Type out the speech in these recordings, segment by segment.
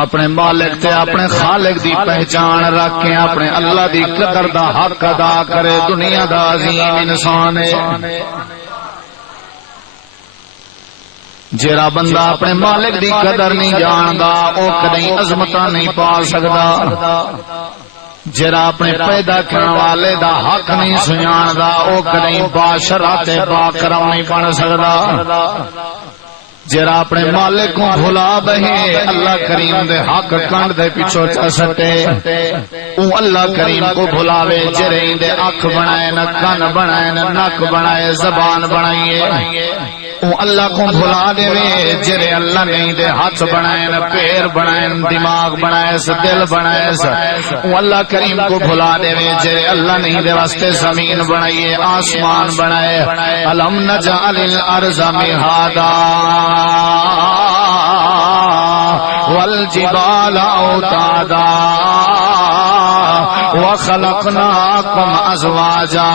اپنے مالک تے اپنے خالق دی پہچان رکھ کے اپنے اللہ دی قدر دا حق ادا کرے دنیا دا عظیم انسان ہے۔ جیڑا بندہ اپنے مالک دی قدر نہیں جاندا او کدی عظمتاں نہیں پا سکدا۔ جیڑا اپنے پیدا کرنے والے دا حق نہیں سنجاندا او کدی باشرات با کرم نہیں بن سکدا۔ جیڑا اپنے مالک کو بھلا بہے اللہ کریم دے حق کنڈ دے پیچھو چسٹے او اللہ کریم کو بھلاوے جیڑے دے اکھ بنائے نہ کن بنائے نہ نک بنائے زبان بنائیے او اللہ کو بھلا دے جیڑے اللہ نہیں دے ہاتھ بنائے نہ پیر بنائے نہ دماغ بنائے سے دل بنائے سے او اللہ کریم کو بھلا دے جیڑے اللہ نہیں دے واسطے زمین بنائیے آسمان بنائے الم نجعل الارض مہادا والجبال اوتادا وخلقناكم ازواجا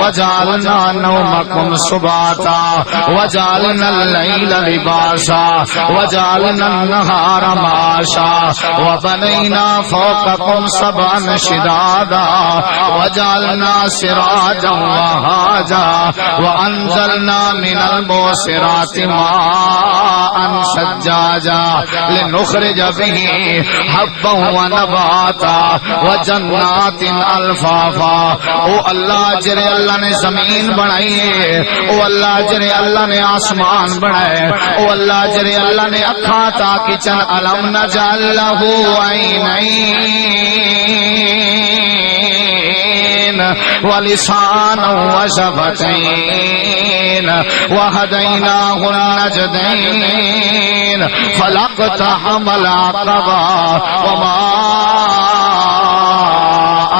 وجعلنا نومكم سباتا وجعلنا الليل لباسا وجعلنا النهار معاشا وبنينا فوقكم سبعا شدادا وجعلنا سراجا وهاجا وانزلنا من المعصرات ماء ثجاجا لنخرج به حبا ونباتا وجنات الفافا۔ او اللہ جرے اللہ نے زمین بنائی ہے، او اللہ جرے اللہ نے آسمان بنائے، او اللہ جرے اللہ نے اکھاں تاکہ چن علم نجعل لہ عینین ولسانا وشفتین وہدیناہ النجدین فلاقتحم العقبہ وما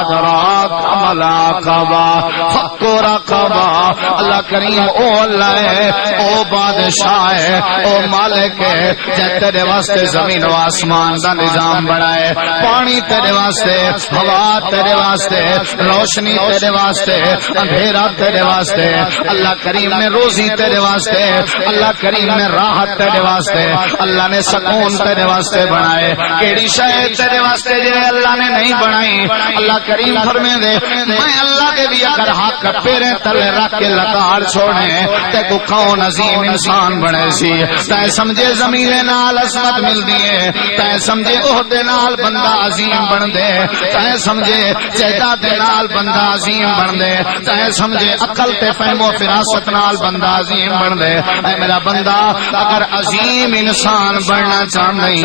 ادراک العقبہ فک رقبہ۔ اللہ کریم او اللہ ہے، او بادشاہ ہے، او مالک ہے جے تیرے واسطے زمین و آسمان دا نظام بنائے، پانی تیرے واسطے، ہوا تیرے واسطے، روشنی تیرے واسطے، اندھیرا تیرے واسطے، اللہ کریم نے روزی تیرے واسطے، اللہ کریم نے راحت تیرے واسطے، اللہ نے سکون تیرے واسطے بنائے۔ کیڑی شے تیرے واسطے جے اللہ نے نہیں بنائی؟ اللہ کریم فرمے دے میں اللہ کے بھی اگر حق پیرے تلے رکھ کے لتاڑ چھوڑے تے کو کون عظیم انسان بنے سی۔ تے سمجھے زمین نال عظمت مل دیے، تے سمجھے عہدے نال بندہ عظیم بن دے، تے سمجھے جائیداد نال بندہ عظیم بن دے، تے سمجھے عقل تے فہم و فراست نال بندہ عظیم بن دے۔ اے میرا بندہ اگر عظیم انسان بننا چاہندی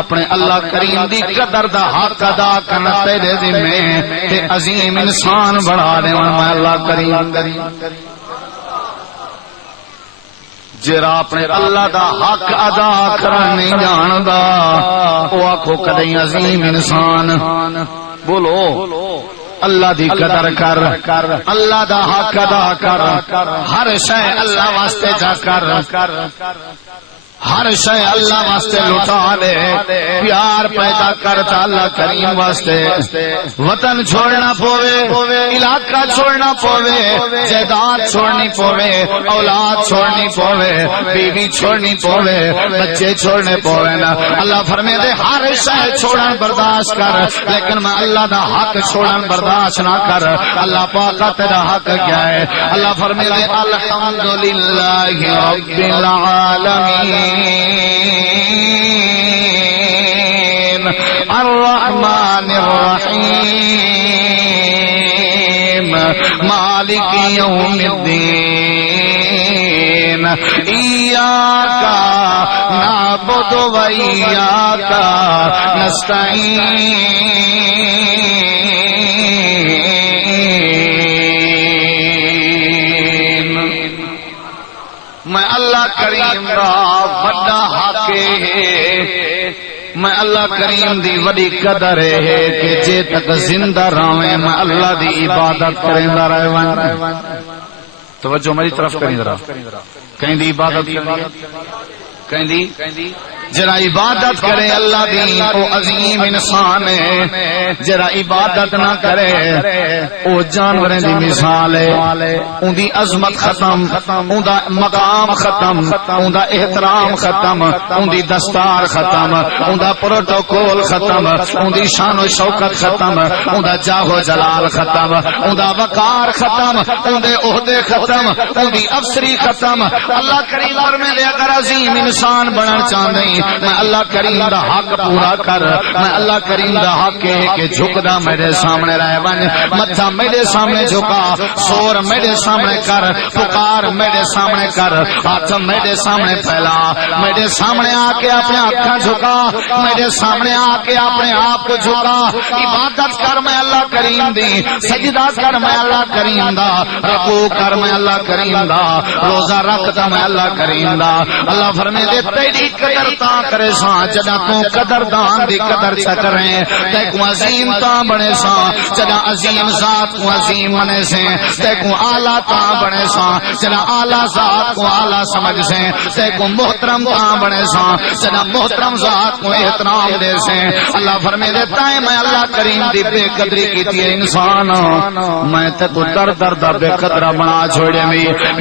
اپنے اللہ کریم دی قدر دا حق ادا کرنا تیرے ذمے تے عظیم انسان بنا دے میں اللہ کریم۔ جرا اپنے اللہ دا حق ادا کرنا نہیں جاندا او آکھو کدی عظیم انسان۔ بولو اللہ دی قدر کر، اللہ دا حق ادا کر، ہر شے اللہ واسطے جا کر، ہر شے اللہ واسطے لٹا دے، پیار پیدا کرتا اللہ کریم واسطے۔ وطن چھوڑنا پوے، علاقہ چھوڑنا پوے، جائیداد چھوڑنی پوے، اولاد چھوڑنی پوے، بیوی چھوڑنی پوے، بچے چھوڑنے پوے نا۔ اللہ فرمے دے ہر شے چھوڑن برداشت کر، لیکن میں اللہ دا حق چھوڑن برداشت نہ کر۔ اللہ پاک تیرا حق کیا ہے؟ اللہ فرمے دے الحمدللہ رب العالمین الرحمن الرحیم مالک یوم الدین ایاک نعبد و ایاک نستعین۔ میں اللہ کریم را بڑا حق ہے، میں اللہ کریم دی وڈی قدر ہے کہ جے تک زندہ رہے میں اللہ دی عبادت کریندا رہواں۔ توجہ میری طرف کریں ذرا، کہیں دی عبادت کہیں دی جرا عبادت کرے اللہ دی او عظیم انسان ہے، جرا عبادت نہ کرے او جانوریں دی مثال ہے، اون دی عظمت ختم، اون دا مقام ختم، اون دا احترام ختم، اون دی دستار ختم، اون دا پروٹوکول ختم، اون دی شان و شوکت ختم، اون دا جاہ و جلال ختم، اون دا وقار ختم، اون دے عہدے ختم، اون دی افسری ختم۔ اللہ کریم فرمائے دے اگر عظیم انسان بننا چاہندے میں اللہ کریم دا حق پورا کر، میں اللہ کریم دا حق ہے کہ جھکدا میرے سامنے رہ بن، متھا میرے سامنے جھکا، سور میرے سامنے کر، پکار میرے سامنے کر، ہاتھ میرے سامنے پھیلا، میرے سامنے آ کے اپنے آنکھاں جھکا، میرے سامنے آ کے اپنے آپ کو جھکا، عبادت کر میں اللہ کریم دی، سجدہ کر میں اللہ کریم دا، رکوع کر میں اللہ کریم دا، روزہ رکھتا میں اللہ کریم دا۔ اللہ فرمائے دے تیری قدر تا کرے ساں جدا تو قدردان دی قدر چکریں، تے کو عظیم تا بنے ساں جدا عظیم ذات کو عظیم بنے سے، تے کو اعلیٰ تا بنے ساں جدا اعلیٰ ذات کو اعلیٰ سمجھ سے، تے کو محترم تا بنے ساں جدا محترم ذات کو احترام دے سے۔ اللہ فرمائے دے تائیں میں اللہ کریم دی بے قدری کیتی ہے انسان، میں تے کو در در دا بے قدرہ بنا چھوڑے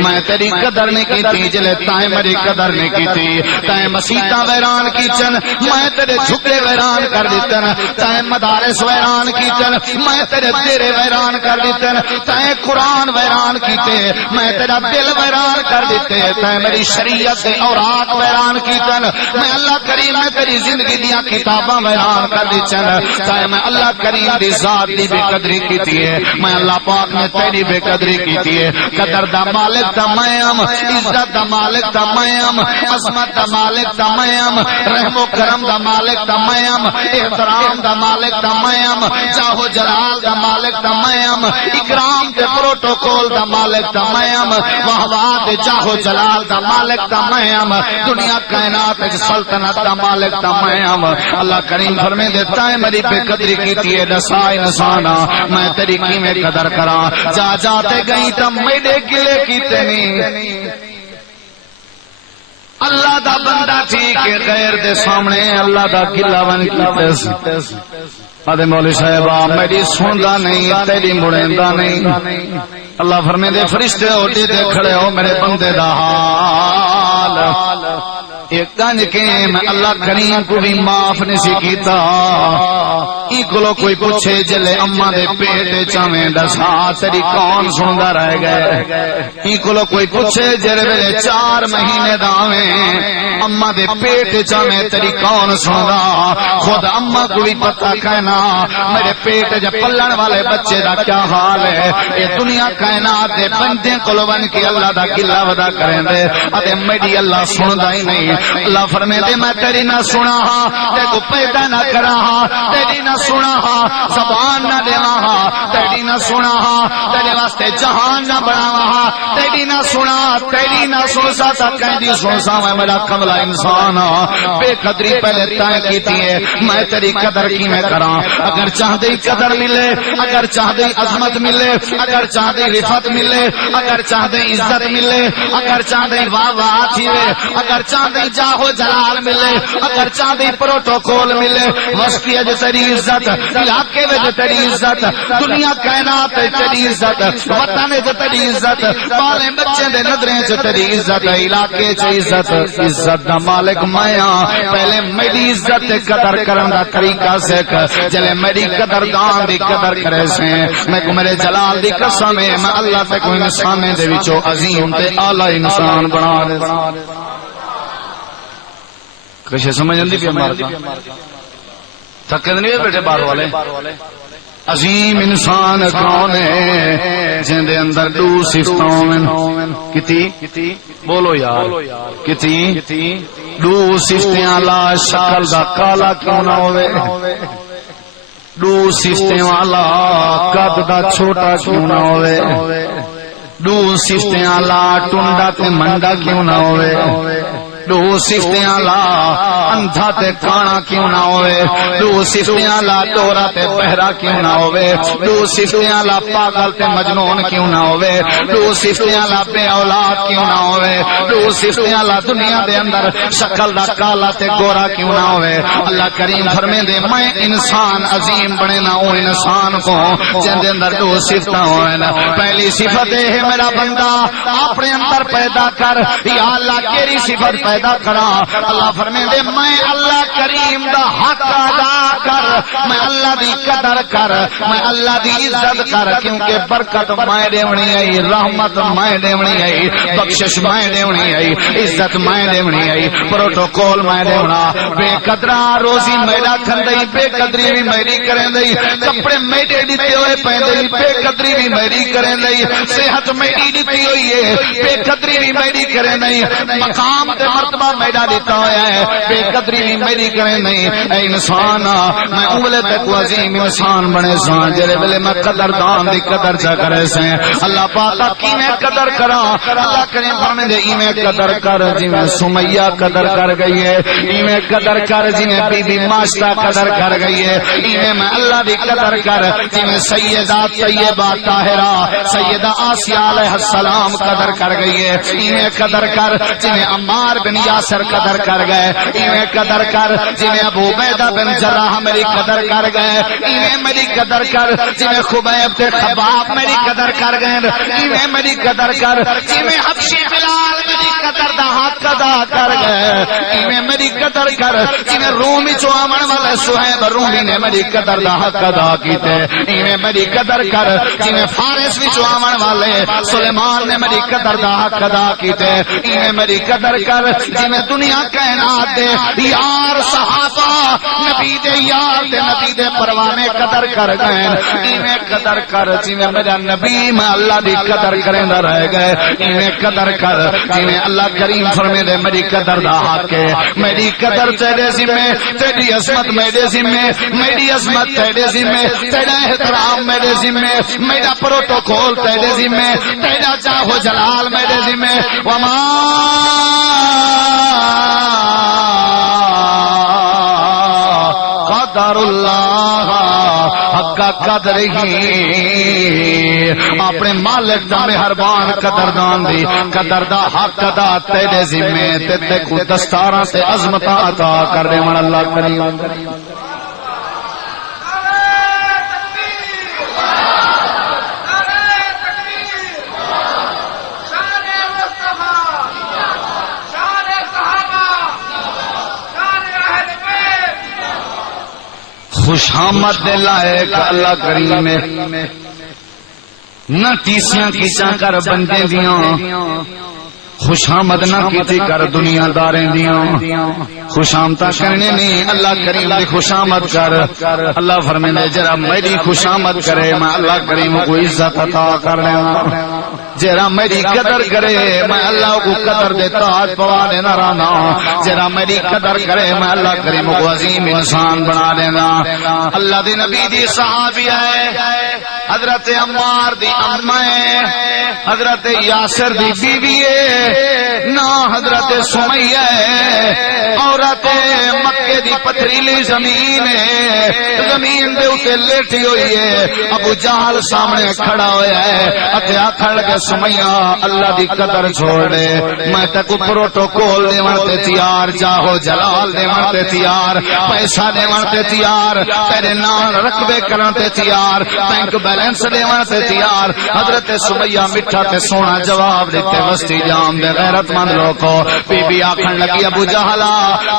میں تیری قدر نہیں کیتی، جلے تائیں میری قدر نہیں کیتی، تائیں مسیطہ ویران کیچن میں تیرے جھکے ویران کر دیتن، تائیں مدارس ویران کیچن میں تیرے تیرے ویران کر دیتن، تائیں قرآن ویران کیتے میں تیرا دل ویران کر دیتے، تائیں میری شریعت اوراق ویران کیچن میں اللہ کریم میں تیری زندگی دیا کتاباں ویران کر دیچن، تائیں میں اللہ کریم دی ذات دی بے قدری کیتی ہے، میں اللہ پاک نے تیری بے قدری کیتی ہے۔ قدر دا مالک دا میں عزت دا مالک دا میں عظمت دا مالک دا میں رحم و کرم دا مالک دا میں احترام دا مالک دا میں جاہ و جلال دا مالک دا میں اکرام دے پروٹوکول دا مالک دا میں وحوات جاہ و جلال دا مالک دا میں دنیا کائنات سلطنت دا مالک دا میں۔ اللہ کریم فرمائے دیتا ہے میری بے قدری کیتی ہے دسا انسانا میں تیری کی میں قدر کرا، جا جاتے گئی تم میرے گلے کیتے نہیں، اللہ دا بندہ تھی کہ غیر دے سامنے اللہ دا گلہ ون کیتے آدھے مولی صاحبہ میری سندا نہیں تیری مڑیندہ نہیں۔ اللہ فرمائے دے فرشتے اٹھے دے کھڑے ہو میرے بندے دا حال، ایک گنج کے میں اللہ کریم کو بھی معاف نہیں سی کیتا، ای کلو کوئی پوچھے جلے اماں دے پیٹے چاویں دسا تیری کون سندا رہ گئے، ای کلو کوئی پوچھے جلے ویلے 4 مہینے داویں اماں دے پیٹے چاویں تیری کون سندا، خود اماں کو بھی پتہ کہنا میرے پیٹ جب پلن والے بچے دا کیا حال ہے، یہ دنیا کائنات دے بندے کلو بن کے اللہ دا گلہ ودا کریں دے اتے میری اللہ سندا ہی نہیں۔ اللہ فرمائے دے میں تیری نہ سنا ہاں، تے کو پیدا نہ کرا ہاں، تیری نہ سنا ہاں، زبان نہ دیوا ہاں، تیری نہ سنا ہاں، تیرے واسطے جہان نہ بناوا ہاں، تیری نہ سنا تیری نہ سنسا تا کہندی سنسا میں میرا کملا انسان بے قدری پہلے تائیں کیتی ہے، میں تیری قدر کی میں کراں، اگر چاہدے قدر ملے، اگر چاہدے عظمت ملے، اگر چاہدے رفعت ملے، اگر چاہدے عزت ملے، اگر چاہدے واہ واہ تھیوے، اگر چاہدے جاہو جلال ملے، اگر چاہدے پروٹوکول ملے، مستی اج تیری عزت، علاقے میں جو تیری عزت، دنیا کائنات تیری عزت، وطن جو تیری عزت، بالے بچے دے نظریں جو تیری عزت، علاقے چ عزت، عزت دا مالک میاں پہلے میری عزت قدر کرن دا طریقہ سیکھ، جلے میری قدر دان دی قدر کرے سے میں کو میرے جلال دی قسم ہے میں اللہ تے کوئی انسان دے وچوں عظیم تے اعلی انسان بنا دے۔ کچھ سمجھ اندی پیا مار تھکے نہیں بیٹھے باہر والے۔ عظیم انسان کون ہے جن دے اندر 2 صفتاں ہیں، کتی بولو یار کتی 2 صفتاں لا شکل دا کالا کیوں نہ ہوئے، 2 صفتیں والا قد دا چھوٹا کیوں نہ ہوئے، 2 صفتیں والا ٹنڈا تے منڈا کیوں نہ ہوئے، دو صفتیاں لا اندھا تے کانا کیوں نہ ہوئے دو صفتیاں لا دورا تے بہرا کیوں نہ ہوئے دو صفتیاں لا پاگل تے مجنون کیوں نہ ہوئے دو صفتیاں لا بے اولاد کیوں نہ ہوئے دو صفتیاں لا دنیا دے اندر شکل دا کالا تے گورا کیوں نہ ہوئے اللہ کریم فرمے دے میں انسان عظیم بنے نہ او انسان کو جن دے اندر دو صفتاں ہوئے نا پہلی صفت ہے میرا بندہ اپنے اندر پیدا کر یا اللہ کیری صفت پیدا کرا اللہ فرمے دے میں اللہ کریم دا حق ادا کر میں اللہ دی قدر کر میں اللہ دی عزت کر کیونکہ برکت میں دیونی آئی رحمت میں دیونی آئی بخشش میں دیونی آئی عزت میں دیونی آئی پروٹوکول میں دیونا بے قدرہ روزی میرا کھندئی بے قدری بھی میری کریں دئی کپڑے میرے دیتے ہوئے پہندئی بے قدری بھی میری کریں دئی صحت میری دیتی ہوئی ہے بے قدری بھی میری کریں دئی مقام تے مرتبہ میرا دیتا ہویا ہے بے قدری بھی میری کریں دئی اے انسان میں اولے تک عظیم انسان بنے سان جرے بلے میں قدردان دی قدر چا کرے سے اللہ پاکا کی میں قدر کرا اللہ کریم فرمے دے ایمیں قدر کر جی میں سمیہ قدر کر گئی ہے ایمیں قدر کر جی میں بی بی ماشتہ قدر کر گئی ہے ایمیں میں اللہ دی قدر کر جی میں سیدہ طیبہ طاہرہ سیدہ آسیہ علیہ السلام قدر کر گئی ہے ایمیں قدر کر جی میں عمار بن یاسر قدر کر گئے ایمیں قدر کر جی میں ابو عبیدہ بن جراح میری قدر کر گئے ایمیں میری قدر کر جی میں خبیب تے خباب میری قدر کر گئے ایمیں میری قدر کر جی میں حبشی بلال میری قدر دا حق ادا کر گئے ایمیں میری قدر کر جی میں رومی چوامن والے سہیب رومی نے میری قدر دا حق ادا کیتے ایمیں میری قدر کر جی میں فارس بھی چوامن والے سلیمان نے میری قدر دا حق ادا کیتے ایمیں میری قدر کر جی میں دنیا کائنات دے یار صحابہ نبی دے یار دے نبی دے پروانے قدر کر گئے ایمیں قدر کر جی میں میرا نبی میں اللہ دی قدر کریں دا رہ گئے ایمیں قدر کر جی میں اللہ کریم فرمے دے میری قدر دا حق ہے میری قدر تیرے ذمہ تیری عظمت میرے ذمہ میری عظمت تیرے ذمہ تیرا احترام میرے ذمہ میرا پروٹوکول تیرے ذمہ تیرا جاہ و جلال میرے ذمہ وما قدر اللہ حق قدر ہی اپنے مالک دا مہربان قدردان دی قدر دا حق ادا تیرے ذمہ تے کو دستاراں تے عظمتاں عطا کر دے من اللہ کریم خوش آمد دے لائق اللہ کریم نہ تیسیاں کیچاں کر بندے دیاں خوش آمد نہ کیتی کر دنیا داریں دیاں خوش آمدہ کرنے نہیں اللہ کریم دی خوش آمد کر اللہ فرمینے جرا میری خوش آمد کرے میں اللہ کریم کو عزت عطا کر رہا جرا میری قدر کرے میں اللہ کو قدر دے تاج پوا دینا رانا جرا میری قدر کرے میں اللہ کریم کو عظیم انسان بنا دینا اللہ دی نبی دی صحابی ہے حضرت عمار دی امہ ہے حضرت یاسر دی بیوی ہے نہ حضرت سمیہ ہے عورت مکے دی پتھریلی زمین ہے زمین دے اوتے لیٹی ہوئی ہے ابو جہل سامنے کھڑا ہویا ہے اتے آکھن لگا سمیہ اللہ دی قدر چھوڑ دے میں تک پروٹوکول دیون تے تیار جاہو جلال دیون تے تیار پیسہ دیون تے تیار تیرے نام رقبے کرن تے تیار بینک بیلنس دیون تے تیار حضرت سمیہ میٹھا تے سونا جواب دیتے وسطی جام دے غیرت مند لوگوں بی بی آکھن لگی ابو جہلا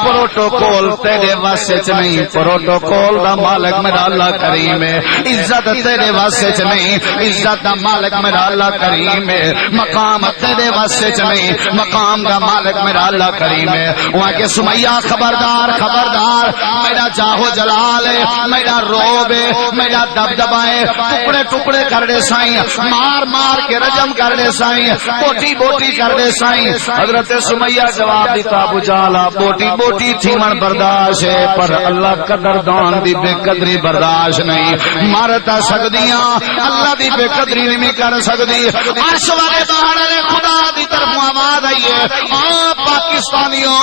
پروٹوکول تیرے واسطے چ نہیں پروٹوکول دا مالک میرا اللہ کریم ہے عزت تیرے واسطے چ نہیں عزت دا مالک میرا اللہ کریم ہے مقام تیرے واسطے چ نہیں مقام دا مالک میرا اللہ کریم ہے وہاں کے سمیہ خبردار خبردار میرا جاہو جلال ہے میرا روب ہے میرا دبدبا ہے ٹکڑے ٹکڑے کر دے سائیں مار مار کے رجم کر دے سائیں بوٹی بوٹی کر دے سائیں حضرت سمیہ جواب دیتا ابو جہلا بوٹی بوٹی تھی من برداشت ہے پر اللہ قدردان دی بے قدری برداشت نہیں مارتا سکدیاں اللہ دی بے قدری نہیں کر سکدی عرش والے پہاڑ نے خدا دی طرف آواز آئی ہے پاکستانیوں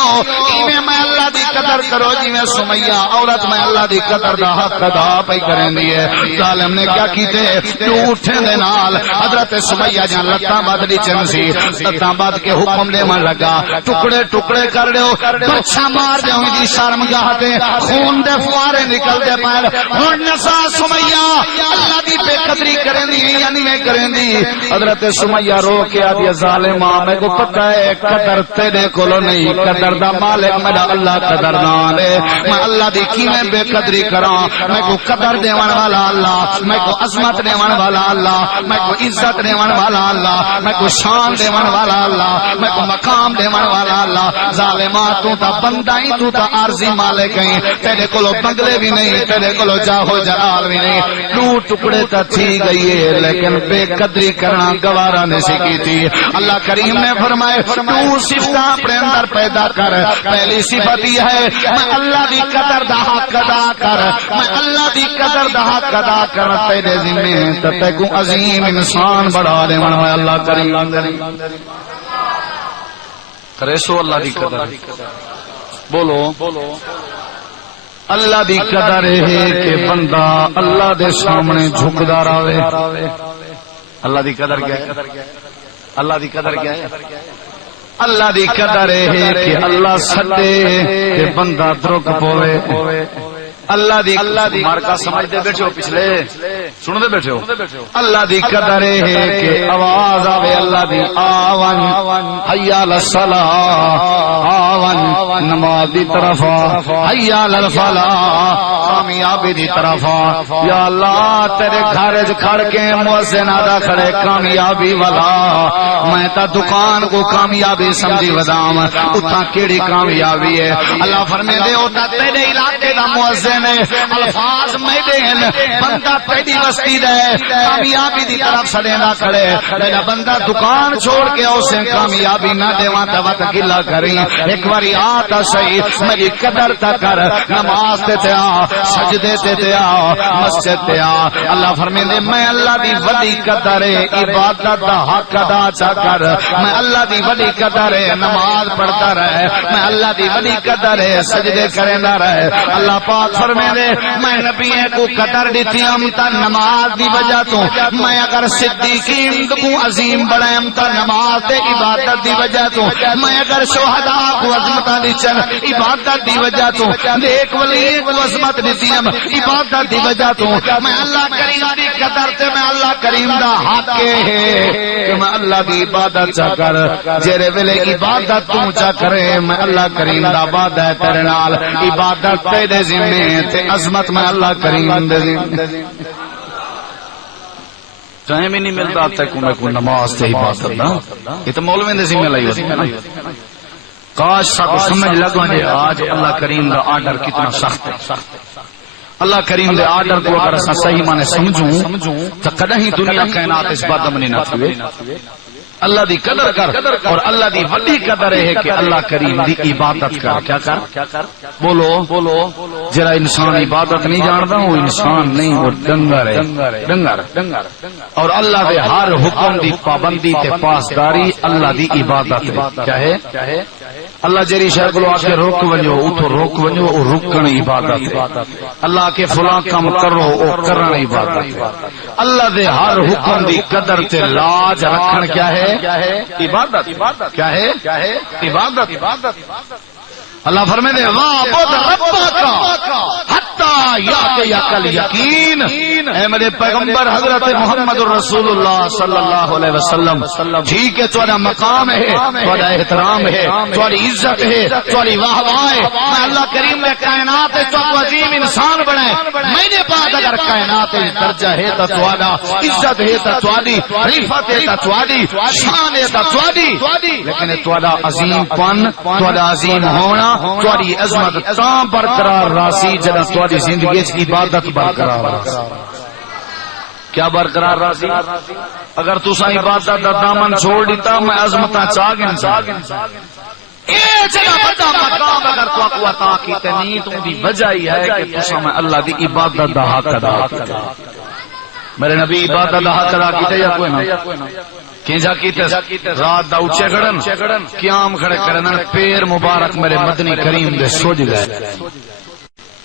ایویں میں اللہ دی قدر کرو جی میں سمیہ عورت میں اللہ دی قدر دا حق ادا پئی کریں دی ہے ظالم نے کیا کیتے تو اٹھے دے نال حضرت سمیہ جان لتاں بدلی چن سی لتاں بد کے حکم دے من لگا ٹکڑے ٹکڑے کر دیو بچا مار دیو جی شرمگاہ تے خون دے فوارے نکل دے پیر ہن نسا سمیہ اللہ دی بے قدری کریں دی یا نہیں کریں دی حضرت سمیہ رو کے آدھی ظالمہ میں کو پتہ ہے قدر تیرے کولو نہیں قدر دا مالک میرا اللہ قدردان ہے میں اللہ دی کیویں بے قدری کراں میں کو قدر دیون والا اللہ میں کو عظمت دیون والا اللہ میں کو عزت دیون والا اللہ میں کو شان دیون والا اللہ میں کو مقام دیون والا اللہ ظالما تو تا بندہ ہی تو تا عارضی مالک ہے تیرے کولو بنگلے بھی نہیں تیرے کولو جاہو جلال بھی نہیں دو ٹکڑے تا تھی گئی ہے لیکن بے قدری کرنا گوارا نہیں سکی تھی اللہ کریم نے فرمائے تو صفت اپنے اندر پیدا کر پہلی صفت یہ ہے میں اللہ دی قدر دا حق ادا کر میں اللہ دی قدر دا حق ادا کر تیرے ذمہ تے کو عظیم انسان بڑھا دے من ہے اللہ کریم کرے سو اللہ دی قدر بولو اللہ دی قدر ہے کہ بندہ اللہ دے سامنے جھکدا رہے اللہ دی قدر کیا ہے اللہ دی قدر کیا ہے اللہ دی قدر ہے کہ اللہ سدے کہ بندہ درک پوے اللہ دی مارکا سمجھتے بیٹھے ہو پچھلے سنتے بیٹھے ہو اللہ دی قدر ہے کہ آواز آوے اللہ دی آون حیا للصلاۃ آون نماز دی طرف حیا للفلاح کامیابی دی طرف یا اللہ تیرے گھر وچ کھڑ کے مؤذن ادا کھڑے کامیابی والا میں تا دکان کو کامیابی سمجھی ودام اتھا کیڑی کامیابی ہے اللہ فرمے دے اوتا تیرے علاقے دا مؤذن الفاظ میں دین بندہ پیڑی بستی دے کامیابی دی طرف سڑینا کھڑے میرا بندہ دکان چھوڑ کے اسے کامیابی نہ دیواں تا وقت گلا کریں ایک باری آتا صحیح میری قدر تا کر نماز تے آ سجدے تے آ مسجد تے آ اللہ فرمیندے میں اللہ دی وڈی قدر ہے عبادت دا حق ادا چا کر میں اللہ دی وڈی قدر ہے نماز پڑھتا رہے میں اللہ دی وڈی قدر ہے سجدے کریندا رہے اللہ پاک فرمیندے میں نبی کو قدر دیتی ہم تا نماز دی وجہ تو میں اگر صدیقین کو عظیم بڑھائم تا نماز دے عبادت دی وجہ تو میں اگر شہداء کو عظمت دی چن عبادت دی وجہ تو نیک ولی کو عظمت دیتی ہم عبادت دی وجہ تو میں اللہ کریم دی قدر تے میں اللہ کریم دا حق ہے کہ میں اللہ دی عبادت چا کر جیرے ویلے عبادت تو چا کرے میں اللہ کریم دا عبادت تیرے نال عبادت تیرے ذمہ تے عظمت میں اللہ کریم دے ذمہ ٹائم ہی نہیں ملتا تک میں کوئی نماز تے عبادت نا یہ تو مولوی دے ذمہ لائی ہوتی ہے کاش سب سمجھ لگا جے آج اللہ کریم دا آرڈر کتنا سخت ہے اللہ کریم دے آرڈر کو اگر اساں صحیح معنی سمجھوں تو کدی دنیا کائنات اس بات منی نہ تھوے اللہ دی قدر کر اور اللہ دی وڈی قدر ہے کہ اللہ کریم دی عبادت کر کیا کر بولو جرا انسان عبادت نہیں جانتا وہ انسان نہیں وہ ڈنگر اور اللہ دے ہر حکم دی پابندی تے پاسداری اللہ دی عبادت ہے کیا ہے اللہ جری شے کو آ کے روک ونجو اتو روک ونجو او رکن عبادت ہے اللہ کے فلاں کام کرو او کرن عبادت ہے اللہ دے ہر حکم دی قدر تے لاج رکھن کیا ہے عبادت کیا ہے عبادت اللہ فرمائے دے وَاعْبُدْ رَبَّكَ حَتَّى يَأْتِيَكَ الْيَقِينُ اے میرے پیغمبر حضرت محمد رسول اللہ صلی اللہ علیہ وسلم ٹھیک ہے تمہارا مقام ہے تمہارا احترام ہے تمہاری عزت ہے تمہاری واہ واہ ہے میں اللہ کریم نے کائنات ہے تو عظیم انسان بنائے میں نے بعد اگر کائنات درجہ ہے تو تمہارا عزت ہے تو تمہاری رفعت ہے تو تمہاری شان ہے تو تمہاری لیکن تمہارا عظیم پن تمہارا عظیم ہونا تمہاری عظمت تاں برقرار راسی جنا تمہاری زندگی کی عبادت برقرار راسی کیا برقرار راسی اگر تسا عبادت دا دامن چھوڑ دیتا میں عظمتاں چاگن اے جگہ بڑا مقام اگر تو اقوی عطا کیتے نہیں تو دی وجہ ہی ہے کہ تسا میں اللہ دی عبادت دا حق ادا کرا میرے نبی عبادت دا حق ادا کیتے یا کوئی نہ کینجا کیتے رات دا اچھے کھڑن قیام کھڑے کرن پیر مبارک میرے مدنی کریم دے سوج گئے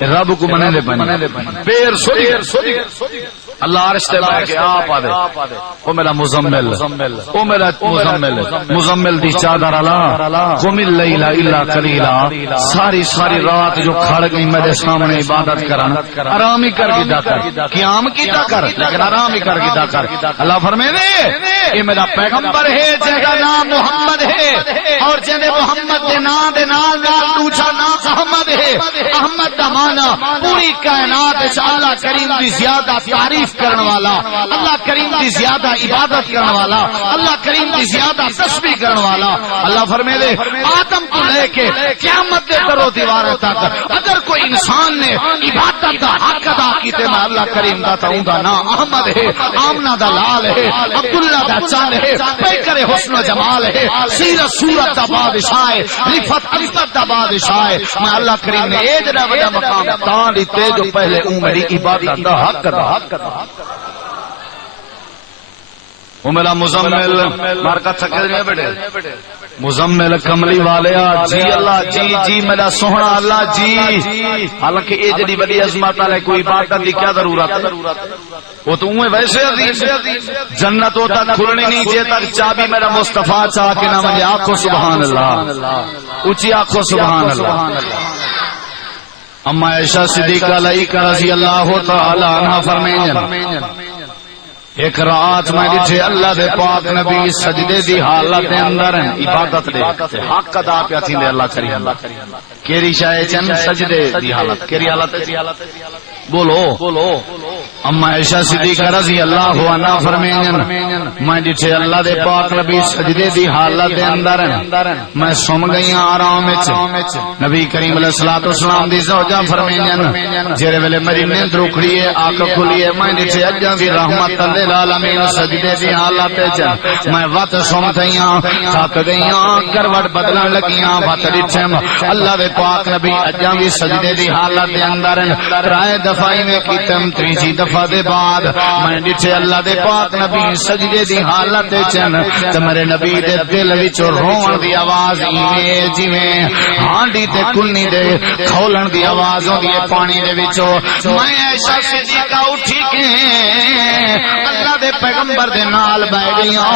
رب کو منے دے بنے پیر سوج اللہ عرش تے بہ کے آپ آ دے او میرا مزمل او میرا مزمل دی چادر الا قم اللیل الا قلیلا ساری رات جو کھڑ گئی میرے سامنے عبادت کرن آرام ہی کر گدا کر قیام کیتا کر لیکن آرام ہی کر گدا کر اللہ فرمائے یہ میرا پیغمبر ہے جے دا نام محمد ہے اور جے محمد دے نام دے نال دوسرا نام احمد ہے احمد دا معنی پوری کائنات وچ اللہ کریم دی زیادہ تعریف کرن والا اللہ کریم دی زیادہ عبادت کرن والا اللہ کریم دی زیادہ تسبیح کرن والا اللہ فرمائے دے آدم کو لے کے قیامت دے درو دیوار تک اگر کوئی انسان نے عبادت دا حق ادا کیتے میں اللہ کریم دا تاؤں دا نا احمد ہے آمنہ دا لال ہے عبداللہ دا چاند ہے پیکر حسن و جمال ہے سیرت صورت دا بادشاہ ہے رفت عزت دا بادشاہ ہے میں اللہ کریم نے اے جڑا بڑا مقام تاں دیتے جو پہلے میری عبادت دا حق دا وہ میرا مزمل مارکا تھکے نہیں بیٹے مزمل کملی والے جی اللہ جی میرا سوہنا اللہ جی حالانکہ اے جڑی بڑی عظمت والے کوئی عبادت دی کیا ضرورت وہ تو ویسے عزیز جنت وہ تک کھلنی نہیں جے تک چابی میرا مصطفیٰ چاہ کے نہ مجھے آنکھو سبحان اللہ اونچی آنکھو سبحان اللہ اما عائشہ صدیقہ لائقہ رضی اللہ تعالی عنہ فرمائیں ایک رات میں ڈٹھے اللہ دے پاک نبی سجدے دی حالت دے اندر عبادت دے حق ادا پیا تھی دے اللہ کریم کیری شاہ چن سجدے دی حالت کیری حالت بولو اما عائشہ صدیقہ رضی اللہ عنہ فرمائیں میں ڈٹھے اللہ دے پاک نبی سجدے دی حالت دے اندر میں سم گئی آرام وچ نبی کریم علیہ الصلوۃ والسلام دی زوجہ فرمائیں جڑے ویلے میری نیند رکھڑی ہے آنکھ کھلی ہے میں ڈٹھے اجاں دی رحمت للعالمین سجدے دی حالت وچ میں وقت سم گئیاں تھک گئیاں کروٹ بدلن لگیاں وقت ڈٹھم اللہ دے پاک نبی اجاں بھی سجدے دی حالت دے اندر ترائے دفعی میں کیتم تریجی دفعہ دے بعد میں ڈٹھے اللہ دے پاک نبی سجدے دی حالت چن تے میرے نبی دے دل وچ رون دی آواز ایویں جویں ہانڈی تے کلنی دے کھولن دی آواز ہوندی ہے پانی دے وچوں میں عائشہ صدیقہ اٹھی کے اللہ دے پیغمبر دے نال بیٹھ گئیاں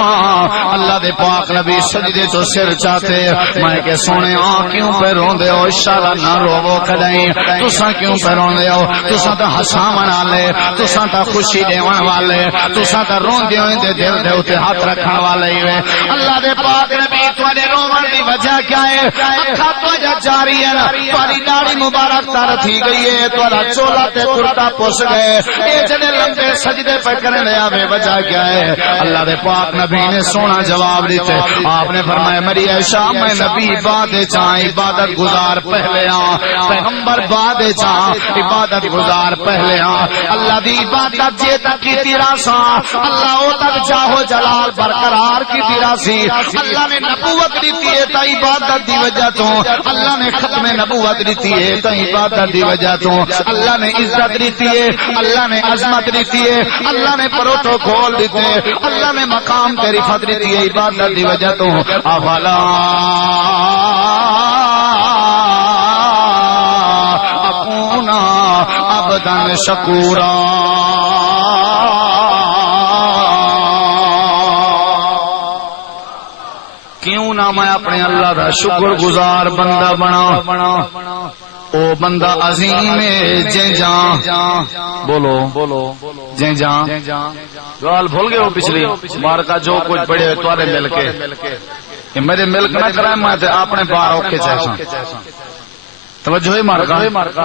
اللہ دے پاک نبی سجدے تو سر چاتے میں کہ سونے کیوں پہ روندے ہو اشارہ نہ روو کدیں تساں کیوں پہ روندے ہو تساں تے ہساون والے تساں تے خوشی دیون والے تساں تے روندے ہوندے دل دے اوتے ہاتھ رکھن والے ہی اللہ دے پاک نبی تواڈے روون دی وجہ کیا ہے اکھاں تواڈا جاری ہے تواڈی داڑھی مبارک تر تھی گئی ہے تواڈا چولا تے کرتا پس گئے اے جڑے لمبے سجدے پہ کرنے آوے وجہ کیا ہے اللہ دے پاک نبی نے سونا جواب دیتے آپ نے فرمایا میری عائشہ میں نبی بعد چاہ عبادت گزار پہلے پیغمبر بعد چاہ عبادت گزار پہلے اللہ دی عبادت جے تک کی تیرا سا اللہ او تک چاہو جلال برقرار کی تیرا سی اللہ نے نبوت دیتی ہے تا عبادت دی وجہ تو اللہ نے ختم نبوت دیتی ہے تا عبادت دی وجہ تو اللہ نے عزت دیتی ہے اللہ نے عظمت دیتی ہے اللہ نے پروٹوکول دیتے اللہ نے مقام تیری فت دیتی ہے عبادت دی وجہ تو افلا اکونا عبدا شکورا کیوں نہ میں اپنے اللہ دا شکر گزار بندہ بنا او بندہ عظیم جے جان بولو جے جان گال بھول گئے ہو پچھلی بار کا جو کچھ بڑے تمہارے مل کے میرے ملک نہ کرائے میں تے اپنے بار اوکے چاہساں توجہ ہے مارکا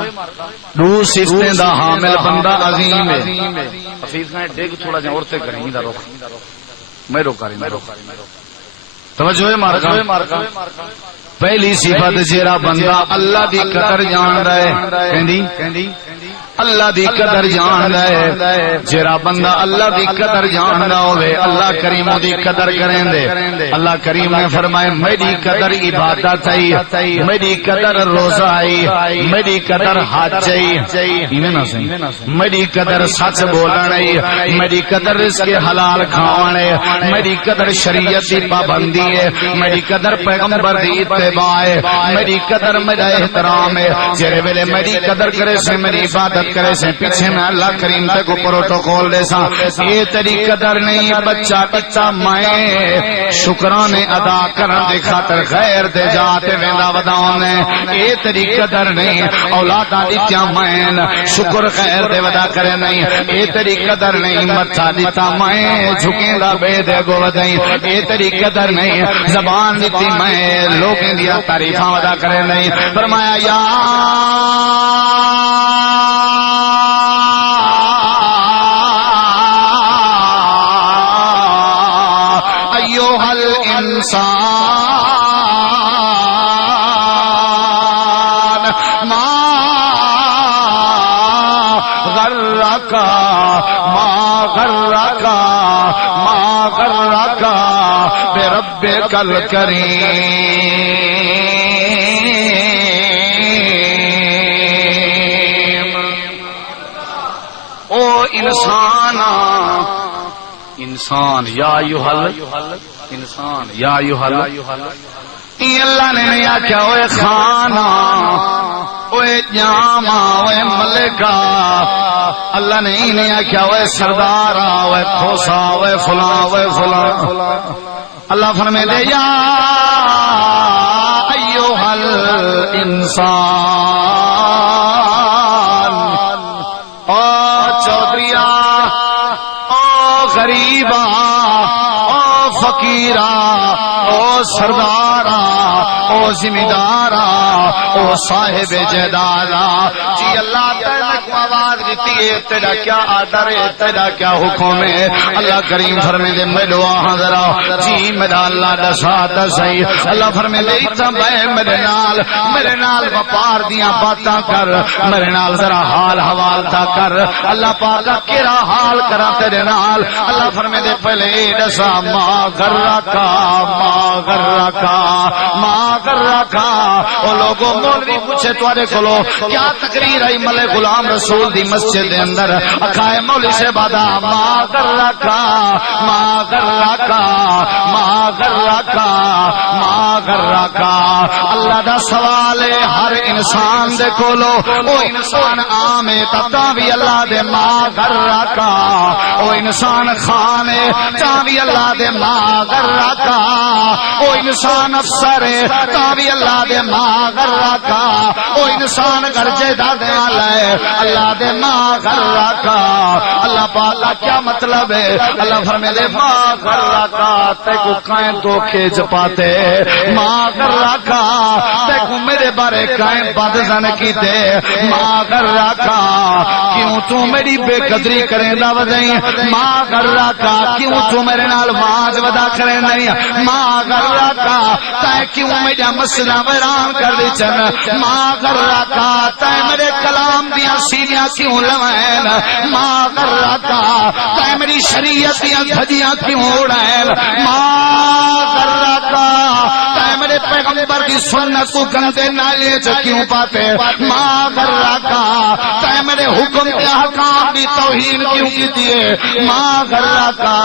دو سفتیں دا حامل بندہ عظیم ہے حفیظ نے ڈیگ تھوڑا جہاں عورتیں کریں گی دا روک میں روکا رہی توجہ ہے مارکا پہلی صفت جیڑا بندہ اللہ دی قدر جاندا ہے کہندی اللہ دی قدر جاندا ہے جیڑا بندہ اللہ دی قدر جاندا ہوے اللہ کریم دی قدر کریں دے اللہ کریم نے فرمایا میری قدر عبادت ہے میری قدر روزہ ہے میری قدر حج ہے ایویں نہ صحیح میری قدر سچ بولنا ہے میری قدر رزق حلال کھانا ہے میری قدر شریعت دی پابندی ہے میری قدر پیغمبر دی اتباع ہے میری قدر میرا احترام ہے جڑے ویلے میری قدر کرے سے میری عبادت کرے سے پیچھے میں اللہ کریم تے کو پروٹوکول دے سا یہ تیری قدر نہیں بچہ بچہ میں شکرانے ادا کرن دے خاطر غیر دے جاتے ویندا وداونے یہ تیری قدر نہیں اولاداں دتیاں میں شکر خیر دے ودا کرے نہیں یہ تیری قدر نہیں مچا دتا میں جھکیندا بے دے گو ودائی یہ تیری قدر نہیں زبان دتی میں لوگوں دی تعریفاں ودا کرے نہیں فرمایا یا انسان ما غرک بربک الکریم او انسان یا ایھل انسان یا ایھل اللہ نے نہیں آکھیا اوے خانا اوے جاما اوے ملکا اللہ نے نہیں آکھیا اوے سردارا اوے کھوسا اوے فلاں اللہ فرمائے دے یا ایھل انسان او چودھریا او غریبا او فقیرا او سردارا او ذمہ او صاحب جدارا جی اللہ تعالیٰ کو آواز دیتی ہے تیرا کیا آدر ہے تیرا کیا حکم ہے اللہ کریم فرمائے دے میں دعا حضرہ جی میرا اللہ دسا دسائی اللہ فرمائے دے اتنا بے میرے نال وپار دیاں باتاں کر میرے نال ذرا حال حوال تھا کر اللہ پاکا کیرا حال کرا تیرے نال اللہ فرمائے دے پہلے دسا ما غرکا او لوگوں مولوی پوچھے تواڈے کولو کیا تقریر آئی ملے غلام رسول دی مسجد دے اندر اکھائے مولوی سے بادا ما غرکا اللہ دا سوال ہے ہر انسان دے کولو او انسان عام ہے تاں بھی اللہ دے ما غرکا او انسان خان ہے تاں بھی اللہ دے ما غرکا او انسان افسر ہے تاں بھی اللہ دے ما غرکا او انسان گرجے دا دے والا ہے اللہ دے ما غرکا اللہ پاک کیا مطلب ہے اللہ فرمائے دے ما غرکا تے کو کائیں دھوکے چپاتے ما غرکا تے کو میرے بارے کائیں بد زن کیتے ما غرکا کیوں تو میری بے قدری کریں دا ودائیں ما غرکا کیوں تو میرے نال واز ودا کریں نہیں ما غرکا تے کیوں میرا مسئلہ ویران کر دی چن ما غرکا تے میرے کلام دیاں سینیاں کیوں لوائن ما غرکا تے میری شریعت دیاں دھجیاں کیوں اڑائن ما غرکا تے میرے پیغمبر کی سنت کو گندے نالے چ کیوں پاتے ما غرکا تے میرے حکم کے احکام دی توہین کیوں کیتی ہے ما غرکا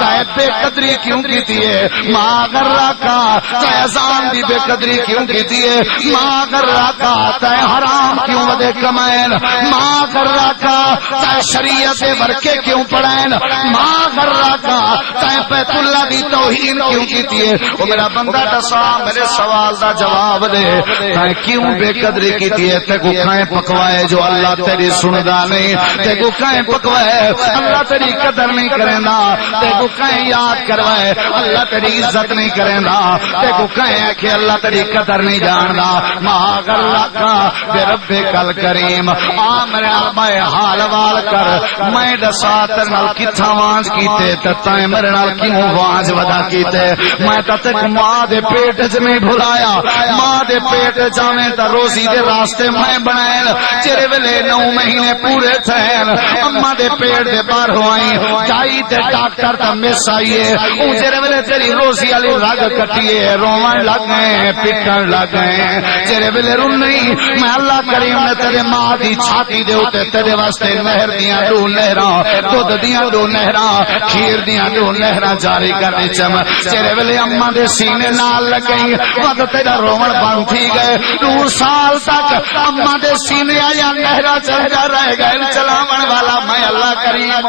تے بے قدری کیوں کیتی ہے ما غرکا تے اذان دی بے قدری کیوں کیتی ہے ما غرکا تے حرام کیوں ودے کمائن ما غرکا تے شریعت دے ورکے کیوں پڑھائن ما غرکا تے بیت اللہ دی توہین کیوں کیتی ہے او میرا بندہ دسا میرے سوال دا جواب دے تے کیوں بے قدری کیتی ہے تے کو کھائیں پکوائے جو اللہ تیری سندا نہیں تے کو کہیں پکوائے اللہ تیری قدر نہیں کریندا تے کو کہیں یاد کروائے اللہ تیری عزت نہیں کریندا تے کو کہیں کہ اللہ تیری قدر نہیں جاندا ماغ اللہ کا بے رب کل کریم آ میرے میں حال وال کر میں دسا تیرے نال کتھا وانج کیتے تے تائیں میرے نال کیوں وانج ودا کیتے میں تے ماں دے پیٹ وچ نہیں بھلایا ماں دے پیٹ جاویں تے روزی دے راستے میں بنائے چرے ویلے 9 مہینے پورے تھین اماں دے پیٹ دے باہر ہوئی جائی تے ڈاکٹر تے مس آئیے اون چرے ویلے تیری روزی والی رگ کٹیے روون لگ گئے پٹن لگ گئے چرے ویلے رونی میں اللہ کریم نے تیرے ماں دی چھاتی دے اوتے تیرے واسطے نہر دیاں 2 نہراں دودھ دیاں 2 نہراں کھیر دیاں 2 نہراں جاری کر دی چم چرے ویلے اماں دے سینے نال لگ گئی ود تیرا رومن بند تھی گئے 2 سال تک اماں دے سینے آیا نہراں چلدا رہ گئے چلاون والا میں اللہ کریم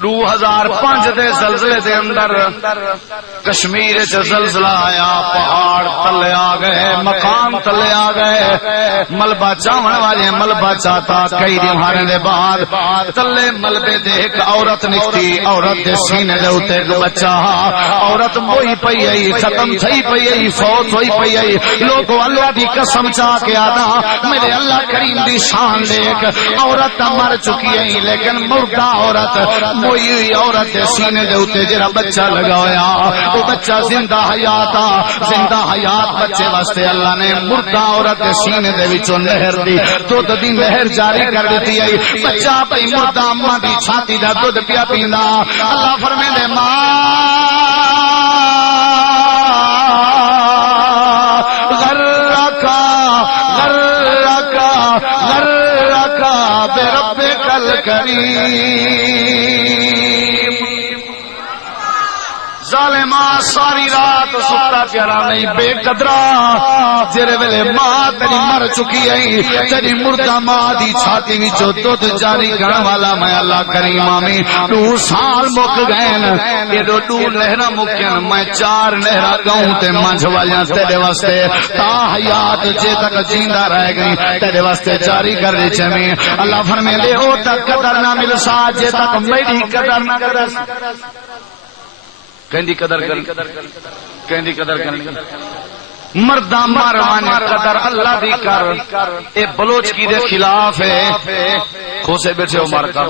2005 دے زلزلے دے اندر کشمیر چ زلزلہ آیا پہاڑ تلے آ گئے مقام تلے آ گئے ملبہ چاون والے ملبہ چاہتا کئی دن دے بعد تلے ملبے دے ایک عورت نکتی عورت دے سینے دے اوتے ایک بچہ عورت موئی پئی آئی ختم تھئی پئی آئی فوت ہوئی پئی آئی لوگوں اللہ دی قسم چاہ کے آدا میرے اللہ کریم دی شان دیکھ عورت مر چکی ہے لیکن مردہ عورت کوئی عورت دے سینے دے اوتے جڑا بچہ لگا ہویا وہ بچہ زندہ حیات بچے واسطے اللہ نے مردہ عورت دے سینے دے وچوں نہر دی دودھ دی نہر جاری کر دتی ہے بچہ پئی مردہ اماں دی چھاتی دا دودھ پیا پیندا اللہ فرمیندے ماں غرک بے رب کل کریم ظالمہ ساری رات ستا پیارا نہیں بے قدرہ جرے ویلے ماں تیری مر چکی ہے تیری مردہ ماں دی چھاتی وچوں دودھ جاری کرن والا میں اللہ کریم آمین 2 سال مک گئے یہ 2 نہراں مکن میں 4 نہراں گاؤں تے منجھ والیاں تیرے واسطے تا حیات جے تک جیندا رہ گئی تیرے واسطے جاری کر دی چمی اللہ فرمیندے او تک قدر نہ مل سا جے تک میری قدر نہ کر کہندی قدر کرنی مردہ ماروانے قدر اللہ دی کر اے بلوچ کی دے خلاف ہے کھوسے بیٹھے ہو مارکا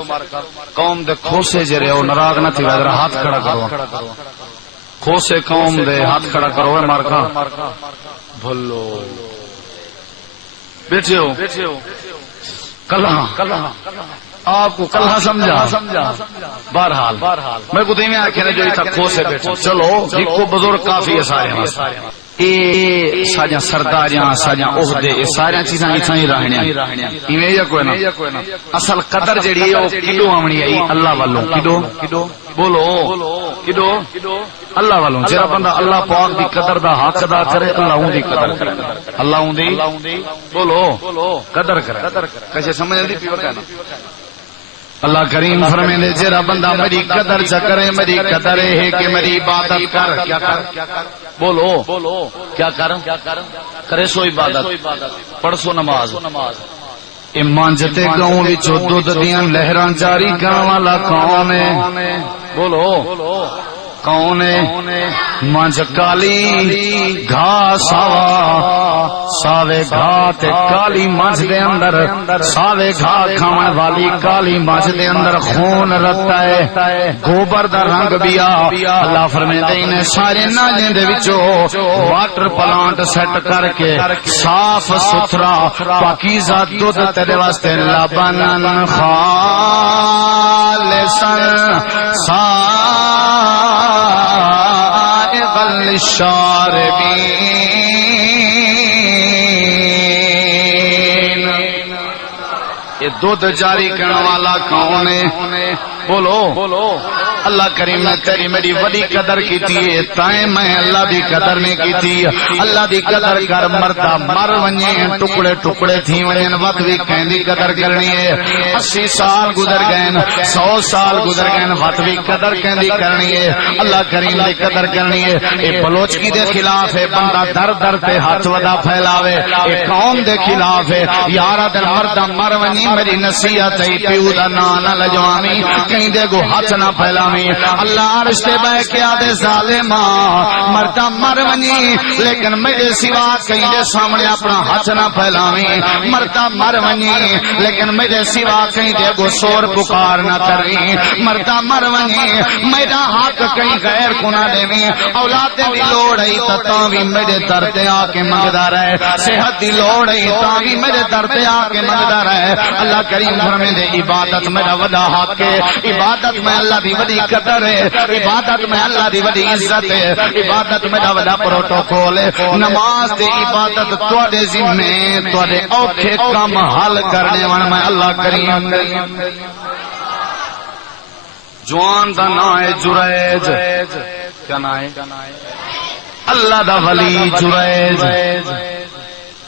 قوم دے کھوسے جرے ہو نراغ نہ تھی ویدر ہاتھ کھڑا کرو کھوسے قوم دے ہاتھ کھڑا کرو ہے مارکا بھلو بیٹھے ہو کلہاں آپ کو کلہاں سمجھا بہرحال میں کو دیمیں آکھے نے جو ایتا کھوسے بیٹھے چلو ایک کو بزرگ کافی ہے سارے اے ساجاں سرداریاں ساجاں عہدے اے سارے چیزاں ایتھاں ہی رہنیاں ایویں یا کوئی نہ اصل قدر جڑی ہے او کڈو آونی ہے اللہ والوں کڈو بولو کڈو اللہ والوں جڑا بندہ اللہ پاک دی قدر دا حق ادا کرے اللہ اون دی قدر کرے اللہ اون دی بولو قدر کرے کیسے سمجھ دی پیو کہنا اللہ کریم فرمیندے جڑا بندہ میری قدر چ کرے میری قدر ہے کہ میری عبادت کر کیا کر بولو کیا کرے سو عبادت پڑھ سو نماز ایمان جتے گاؤں وچوں دودھ دیاں لہراں جاری کرن والا کون ہے بولو کون ہے منج کالی گھا ساوے گھا تے کالی منج دے اندر ساوے گھا کھاون والی کالی منج دے اندر خون رتا ہے گوبر دا رنگ بیا اللہ فرمیندے انہیں سارے نالے دے وچوں واٹر پلانٹ سیٹ کر کے صاف ستھرا پاکیزہ دودھ تیرے واسطے لبنن خالصن الشاربین یہ دودھ جاری کرنے والا کون ہے بولو اللہ کریم نے تیری میری بڑی قدر کیتی ہے تائیں میں اللہ دی قدر نہیں کیتی اللہ دی قدر کر مرتا مر ونجے ٹکڑے ٹکڑے تھی ونجن وقت بھی کہندی قدر کرنی ہے 80 سال گزر گئے 100 سال گزر گئے وقت بھی قدر کہندی کرنی ہے اللہ کریم دی قدر کرنی ہے اے بلوچگی دے خلاف ہے بندہ در در تے ہاتھ ودا پھیلاوے اے قوم دے خلاف ہے یارا دل مردا مر ونجی میری نصیحت ہے پیو دا نا نہ لجوامی کہیں دے گو ہاتھ نہ پھیلاویں اللہ عرش تے بہ کے آدھے ظالما مردا مر ونجی لیکن میرے سوا کہیں دے سامنے اپنا ہاتھ نہ پھیلاویں مردا مر ونجی لیکن میرے سوا کہیں دے گو شور پکار نہ کریں مردا مر ونجی میرا حق کہیں غیر کو نہ دیویں اولاد دی لوڑ ہے تاں وی میرے در تے آ کے منگدا رہے صحت دی لوڑ ہے تاں وی میرے در تے آ کے منگدا رہے اللہ کریم فرمے دے عبادت میرا وڈا حق ہے عبادت میں اللہ دی وڈی قدر ہے عبادت میں اللہ دی وڈی عزت ہے عبادت میرا وڈا پروٹوکول ہے نماز تے عبادت تواڈے ذمے تواڈے اوکھے کام حل کرنے والا میں اللہ کریم جوان دا نام ہے جریج کیا نام ہے اللہ دا ولی جریج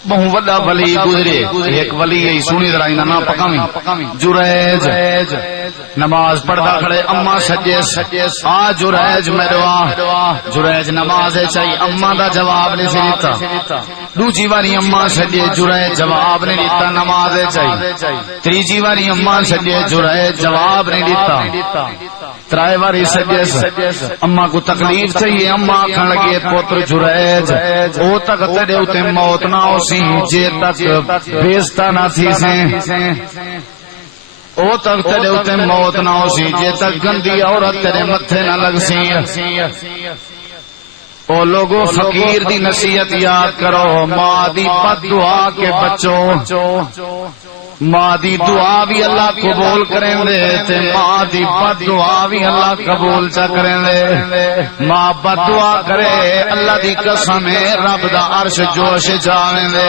بہو وڈا ولی گزرے ایک ولی ہے سنی ذرا انہاں نام پکاویں جریج نماز پڑھدا کھڑے اما سجے آ جریج میروا جریج نماز چاہیے اما دا جواب نہیں سی دیتا دوجی واری اما سجے جریج جواب نہیں دیتا نماز چاہیے تیجی واری اما سجے جریج جواب نہیں دیتا ترائے واری سجے اما کو تکلیف چاہیے اما آکھن لگے پوتر جریج او تک تیرے اوتے موت نہ ہو جے تک بیزتا نہ تھی سیں او تک تیرے اوتے موت نہ ہو سی جے تک گندی عورت تیرے متھے نہ لگ سی او لوگوں فقیر دی نصیحت یاد کرو ماں دی بد دعا کے بچوں ماں دی دعا بھی اللہ قبول کریں دے تے ماں دی بد دعا بھی اللہ قبول چا کریں دے ماں بد دعا کرے اللہ دی قسم ہے رب دا عرش جوش جاویں دے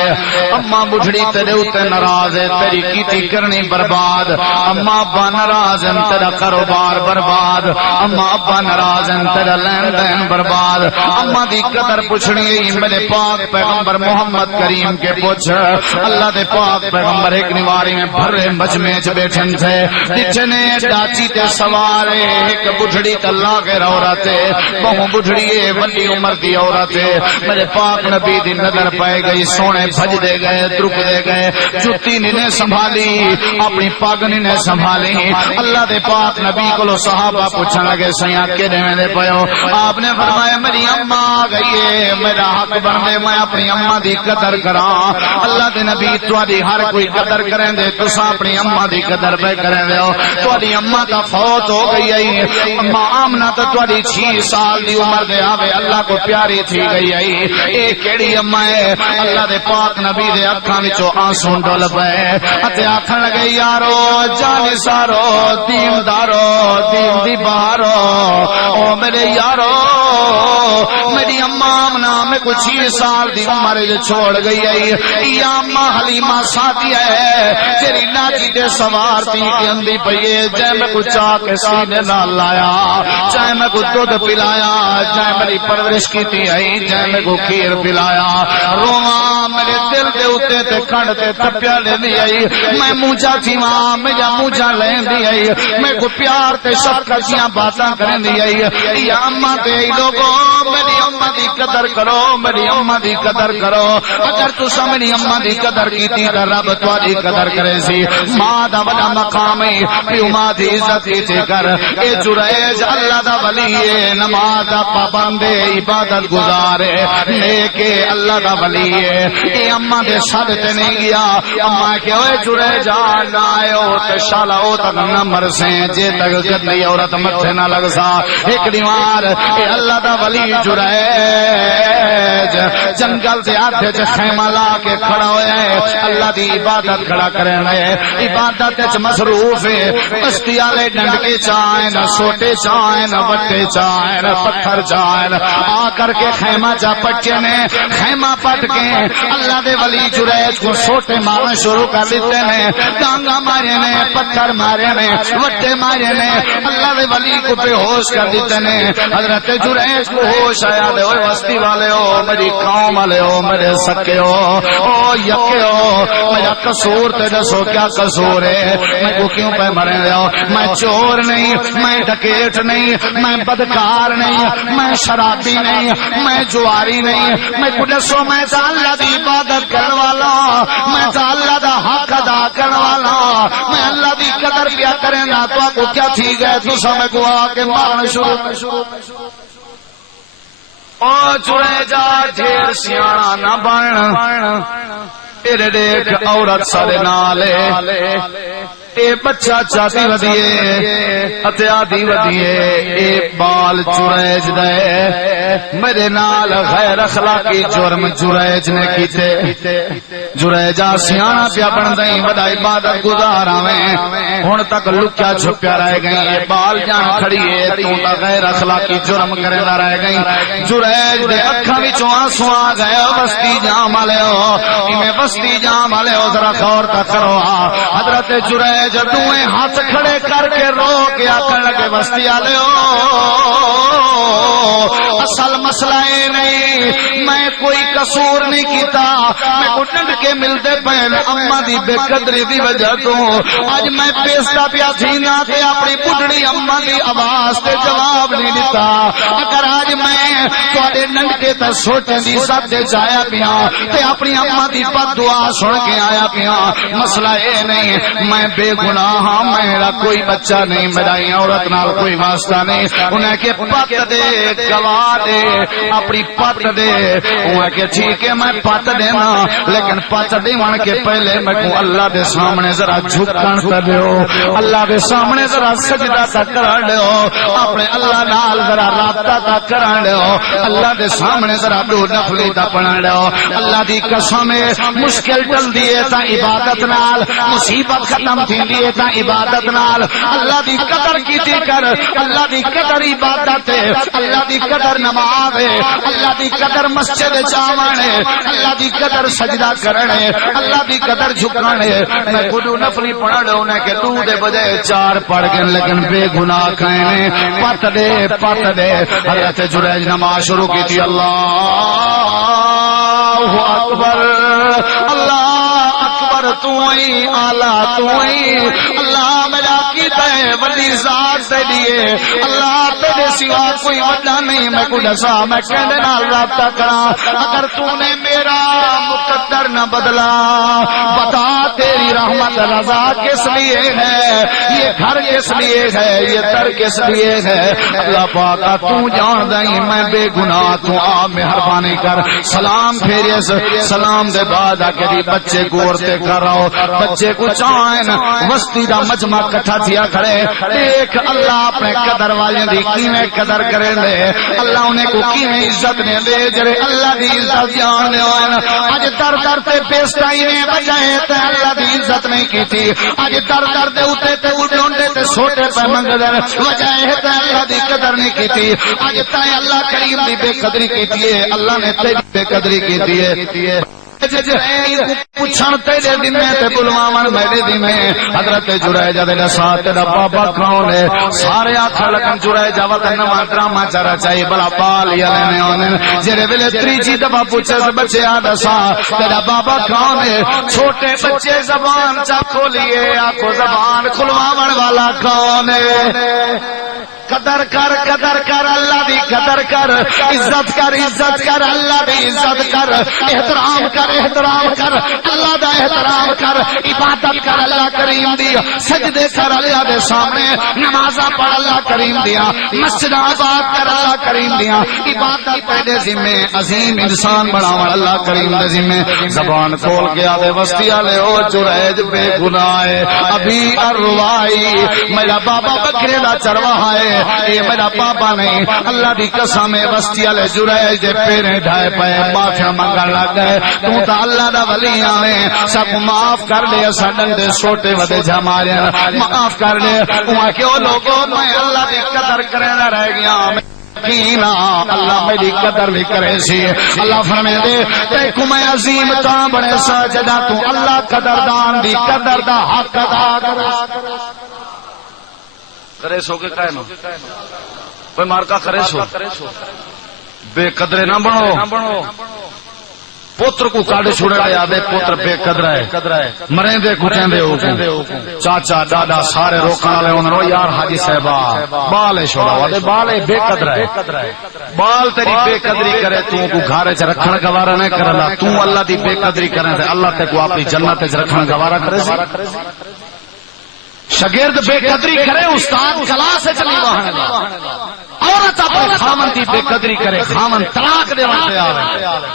اما بڑھڑی تیرے اوتے ناراض ہے تیری کیتی کرنی برباد اما ابا ناراض ہیں تیرا کاروبار برباد اما ابا ناراض ہیں تیرا لین دین برباد اما دی قدر پوچھنی ہے میرے پاک پیغمبر محمد کریم کے پوچھ اللہ دے پاک پیغمبر ایک نواری میں بھرے مجمع چ بیٹھن تھے دچنے ڈاچی تے سوار ایک بڑھڑی اللہ کے عورت بہو بڑھڑی وڈی عمر دی عورت میرے پاک نبی دی نظر پائے گئی سونے بھج دے گئے درک دے گئے جوتی نے سنبھالی اپنی پگ نے سنبھالی اللہ دے پاک نبی کو صحابہ پوچھن لگے سیاں کیڑے میں پیو آپ نے فرمایا میری اما آ گئی ہے میرا حق بننے میں اپنی اما دی قدر کراں اللہ دے نبی تواڈی ہر کوئی قدر کریں دے تسا اپنی اما دی قدر پہ کریں دے ہو تواڈی اما تا فوت ہو گئی ہے اما آمنہ تا تواڈی 6 سال دی عمر دے آوے اللہ کو پیاری تھی گئی ہے اے کیڑی اما ہے اللہ دے پاک نبی دے اکھاں وچوں آنسو ڈل پئے اتے آکھن لگے یارو جان سارو دیندارو دین دی بارو او میرے یارو میری اما آمنہ میں کو 6 سال دی عمر چھوڑ گئی ہے یا اما حلیمہ ساتھی ہے تیری ناجی دے سوار تھی کہ اندھی پئیے جائے میں کو چاہ کے سینے نہ لایا چاہے میں کو دودھ پلایا چاہے میری پرورش کی تھی آئی جائے میں کو کھیر پلایا رواں میرے دل دے اتے تے کھڑ تے تپیا لے دی آئی میں موجہ تھی ماں میرا موجہ لین دی آئی میں کو پیار تے شفقتیاں باتاں کریں دی آئی یا اماں تے لوگوں میری اماں دی قدر کرو میری اماں دی قدر کرو اگر تسا میری اماں دی قدر کیتی تے رب تواڈی قدر کرے سی ماں دا بڑا مقام ہے پیو ماں دی عزت کیتے کر اے جریج اللہ دا ولی ہے نماز دا پابند عبادت گزار ہے نیک اللہ دا ولی ہے اے اماں دے سد تے نہیں گیا اماں کہ اوے جریج نہ آئے تے شالا او تک نہ مرسے جے تک گندی عورت متھے نہ لگ سا ایک دیوار اے اللہ دا ولی جریج جنگل دے ہاتھ وچ خیمہ لا کے کھڑا ہویا ہے اللہ دی عبادت کھڑا کرنا ہے عبادت وچ مصروف ہے بستی والے ڈنڈکے چاہن سوٹے چاہن وٹے چاہن پتھر چاہن آ کر کے خیمہ چا پٹے نے خیمہ پٹ کے اللہ دے ولی ولی جریج کو سوٹے مارنا شروع کر دیتے ہیں، ڈانگا مارے نے، پتھر مارے نے، وٹے مارے نے، اللہ دے ولی کو بے ہوش کر دیتے ہیں۔ حضرت جریج کو ہوش آیا دے، اوے بستی والے ہو، میری قوم والے ہو، میرے سکے ہو، او یکے ہو، میرا قصور تے دسو کیا قصور ہے؟ میں کو کیوں پہ مرے رہے ہو؟ میں چور نہیں، میں ڈکیٹ نہیں، میں بدکار نہیں، میں شرابی نہیں، میں جواری نہیں، میں کو دسو میں تا اللہ دی عبادت کرنے والا، میں تا اللہ دا حق ادا کرنے والا، میں اللہ دی قدر کیا کریں نا تو آپ کو کیا تھی گئے تو سمیں کو آکے مارن شروع او چڑے جا ڈھیر سیانا نہ بن تیرے دیکھ عورت سارے نالے اے بچہ چاہتی ودیے اتیادی ودیے اے بال جریج دے میرے نال غیر اخلاقی جرم جریج نے کیتے جریجا سیانا پیا بن دیں بڑا عبادت گزارا میں ہن تک لکیا چھپیا رہ گئی اے بال جان کھڑی ہے تو تا غیر اخلاقی جرم کرے نہ رہ گئی جریج دے اکھاں وچوں آنسو آ گئے بستی جام والے ہو میں بستی جام والے ہو ذرا غور کرو حضرت جریج جدویں ہاتھ کھڑے کر کے رو کے آکھن لگے بستی والے ہو اصل مسئلہ اے نہیں میں کوئی قصور نہیں کیتا میں کو ڈنڈ کے ملتے پہلے اما دی بے قدری دی وجہ تو آج میں پیستا پیا تھی نہ تے اپنی بڈڑی اما دی آواز تے جواب نہیں دیتا اگر آج میں تواڈے ڈنڈ کے تے سوٹے دی سب تے جایا پیا تے اپنی اما دی بد دعا سن کے آیا پیا مسئلہ اے نہیں میں بے گناہ ہاں میرا کوئی بچہ نہیں میرا عورت نال کوئی واسطہ نہیں انہیں کہ پت دے گواہ دے اپنی پت دے انہیں کہ ٹھیک ہے میں پت دینا لیکن پت دیوان کے پہلے میں کو اللہ دے سامنے ذرا جھکن کر دیو اللہ دے سامنے ذرا سجدہ تک کر دیو اپنے اللہ نال ذرا رابطہ تک کر دیو اللہ دے سامنے ذرا دو نفلی تا پڑھ دیو اللہ دی قسم مشکل ٹل دیے تا عبادت نال مصیبت ختم تھی دیے تا عبادت نال اللہ دی قدر کیتی کر اللہ دی قدر عبادت ہے اللہ دی قدر نماز ہے اللہ دی قدر مسجد جاوانے اللہ دی قدر سجدہ کرنے اللہ دی قدر جھکانے میں خود نفلی پڑھ لے انہیں کہ دو دے بجائے چار پڑھ گئے لیکن بے گناہ کہنے پت دے حضرت جریج نماز شروع کی تھی اللہ اکبر اللہ اکبر تو ہی اعلیٰ تو ہی اللہ میرا کیتا ہے ولی ذات سے دیئے اللہ تیرے سوا کوئی وڈا نہیں میں کو دسا میں کہنے نال رابطہ کرا اگر تو نے میرا مقدر نہ بدلا بتا تیری رحمت رضا کس لیے ہے یہ گھر کس لیے ہے یہ در کس لیے ہے اللہ پاکا تو جان دیں میں بے گناہ تو آ مہربانی کر سلام پھیرے سلام دے بعد آکری بچے گورتے کر رہو بچے کو چائن وستی دا مجمع کٹھا تھیا کھڑے دیکھ اللہ اپنے قدر والے دی کیویں قدر کرے دے اللہ انہیں کو کیویں عزت دے دے جڑے اللہ دی عزت جان ہوئے اج در در تے پیسٹائی نے بجائے تے اللہ دی عزت نہیں کی تھی اج در در دے اوتے تے اڈونڈے تے چھوٹے پہ منگدر وجائے تے اللہ دی قدر نہیں کی تھی اج تے اللہ کریم دی بے قدری کی تھی اللہ نے تیری بے قدری کی تھی پوچھن تیرے دن میں تے بلواون میرے دن میں حضرت جریج دے ساتھ تیرا بابا کون ہے سارے آکھا لگن جریج وطن نواں ڈرامہ چرا چاہیے بلا پال یا لینے آنے جڑے ویلے تریجی دفعہ پوچھے سے بچے آ دسا تیرا بابا کون ہے چھوٹے بچے زبان چا کھولیے آکھو زبان کھلواون والا کون ہے قدر کر اللہ دی قدر کر عزت کر اللہ دی عزت کر احترام کر اللہ دا احترام کر عبادت کر اللہ کریم دی سجدے کر اللہ دے سامنے نمازاں پڑھ اللہ کریم دیا مسجد آباد کر اللہ کریم دیا عبادت پہلے ذمے عظیم انسان بناون اللہ کریم دے ذمے زبان کھول کے آدے وسطی والے او جریج بے گناہ ہے ابھی اروائی میرا بابا بکرے دا چرواہا ہے اے میرا بابا نہیں اللہ دی قسم ہے وسطی والے جریج دے پیرے ڈھائے پئے معافی منگن لگ گئے تو تا اللہ دا ولی آویں سب معاف کر دے ساڈن دے چھوٹے وڈے جمارے معاف کر دے اوہ کہ او لوگوں میں اللہ دی قدر کرے نہ رہ گیا یقینا اللہ میری قدر بھی کرے سی اللہ فرمائے دے تے کو میں عظیم تا بنے سا جدا تو اللہ قدردان دی قدر دا حق ادا کرے سو کے کائنو کوئی مارکا کرے سو بے قدرے نہ بنو پوتر کو کاڑے چھوڑے یاد ہے پوتر بے قدر ہے مریں دے کٹیں دے چاچا دادا سارے روکن والے انہوں نے یار حاجی صاحبہ بال ہے چھوڑا ہوا دے بال ہے بے قدر ہے بال تیری بے قدری کرے تو کو گھارے چ رکھن گوارا نہیں کرلا تو اللہ دی بے قدری کرے تے اللہ تے کو اپنی جنت وچ رکھن گوارا کرے سی شاگرد بے قدری کرے استاد کلاس وچ نہیں بہن گا عورت اپنے خامن دی بے قدری کرے خامن طلاق دے واسطے آوے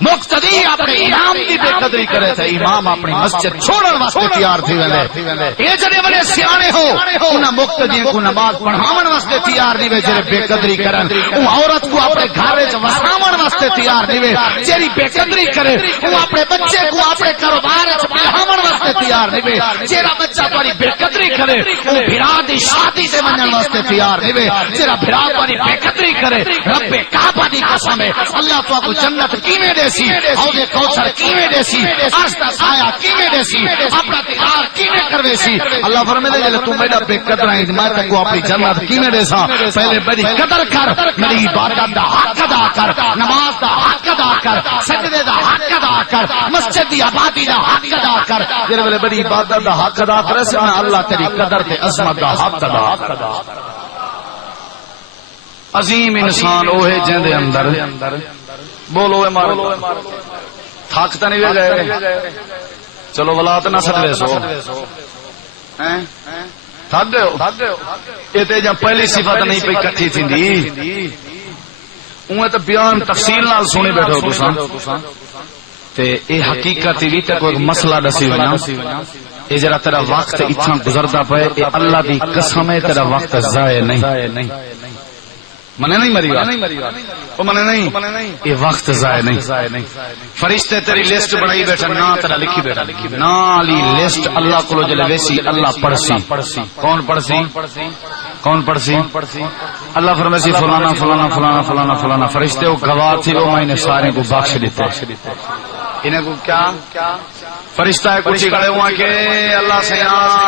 مقتدی اپنے امام دی بے قدری کرے تے امام اپنی مسجد چھوڑن واسطے تیار تھی ویندے اے جڑے بڑے سیانے ہو انہاں مقتدی کو نماز پڑھاون واسطے تیار نہیں وے جڑے بے قدری کرن او عورت کو اپنے گھر وچ وساون واسطے تیار نہیں وے جڑی بے قدری کرے او اپنے بچے کو اپنے کاروبار وچ بہاون واسطے تیار نہیں وے جڑا بچہ تاری بے قدری کرے او بھرا دی شادی تے منن واسطے تیار نہیں وے جڑا بھرا تاری بے قدری کرے رب کعبہ دی قسم ہے اللہ تو کو جنت کیویں دیسی حوض کوثر کیویں دیسی عرش دا سایہ کیویں دیسی اپنا دیدار کیویں کرویسی اللہ فرمائے جے تو میرا بے قدر ہے میں تے کو اپنی جنت کیویں دیسا پہلے بڑی قدر کر میری عبادت دا حق ادا کر نماز دا حق ادا کر سجدے دا حق ادا کر مسجد دی آبادی دا حق ادا کر جے ویلے بڑی عبادت دا حق ادا کرے سے اللہ تیری قدر تے عظمت دا حق ادا عظیم انسان وہ ہے جن دے اندر بولو اے مارو تھک تو نہیں گئے چلو ولاد نہ سٹوے سو تھک گئے یہ تو جب پہلی صفت نہیں پی کٹھی تھی اوے تو بیان تفصیل نال سنے بیٹھو تساں تے اے حقیقت بھی تے کوئی مسئلہ دسی ونا اے جڑا تیرا وقت اتنا گزردا پے اے اللہ دی قسم ہے تیرا وقت ضائع نہیں منے نہیں مری گا وہ منے نہیں یہ وقت ضائع نہیں فرشتے تیری لسٹ بنائی بیٹھا نا تیرا لکھی بیٹھا نا علی لسٹ اللہ کو جلے ویسی اللہ پڑھسی کون پڑھسی اللہ فرمائے فلانا فلانا فلانا فلانا فلانا فرشتے وہ گواہ تھی وہ میں نے سارے کو بخش دیتے انہیں کو کیا فرشتہ ہے کچھ کھڑے ہوا کہ اللہ سے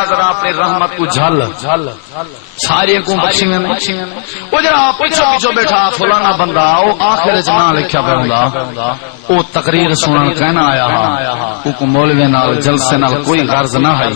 ذرا اپنی رحمت کو جھل ساری کو بخشی میں وہ جرا پیچھو بیٹھا فلانا بندہ وہ آخر جنا لکھا پہ ہوں وہ تقریر سنن کہنا آیا وہ کو مولوی نال جلسے نال کوئی غرض نہ ہے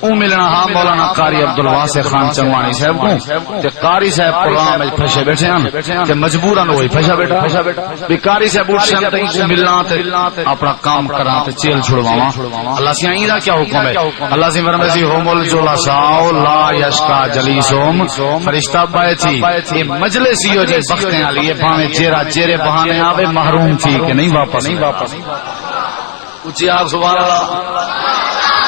وہ ملنا ہاں مولانا قاری عبدالواسع خان چنوانی صاحب کو تے قاری صاحب پروگرام میں پھسے بیٹھے ہیں تے مجبوراً وہی پھسا بیٹھا بھی قاری صاحب اٹھ سے تے کو ملنا تے اپنا کام کرا تے چیل چھڑواواں اللہ سے آئیں دا کیا حکم ہے اللہ سے فرمایا ہوم الجلساء لا یشقى جلیسهم فرشتہ بائے تھی یہ مجلس ہی جی بختیں علی بھاویں چہرے بہانے آوے محروم تھی کہ نہیں واپس اونچی آگ سبحان اللہ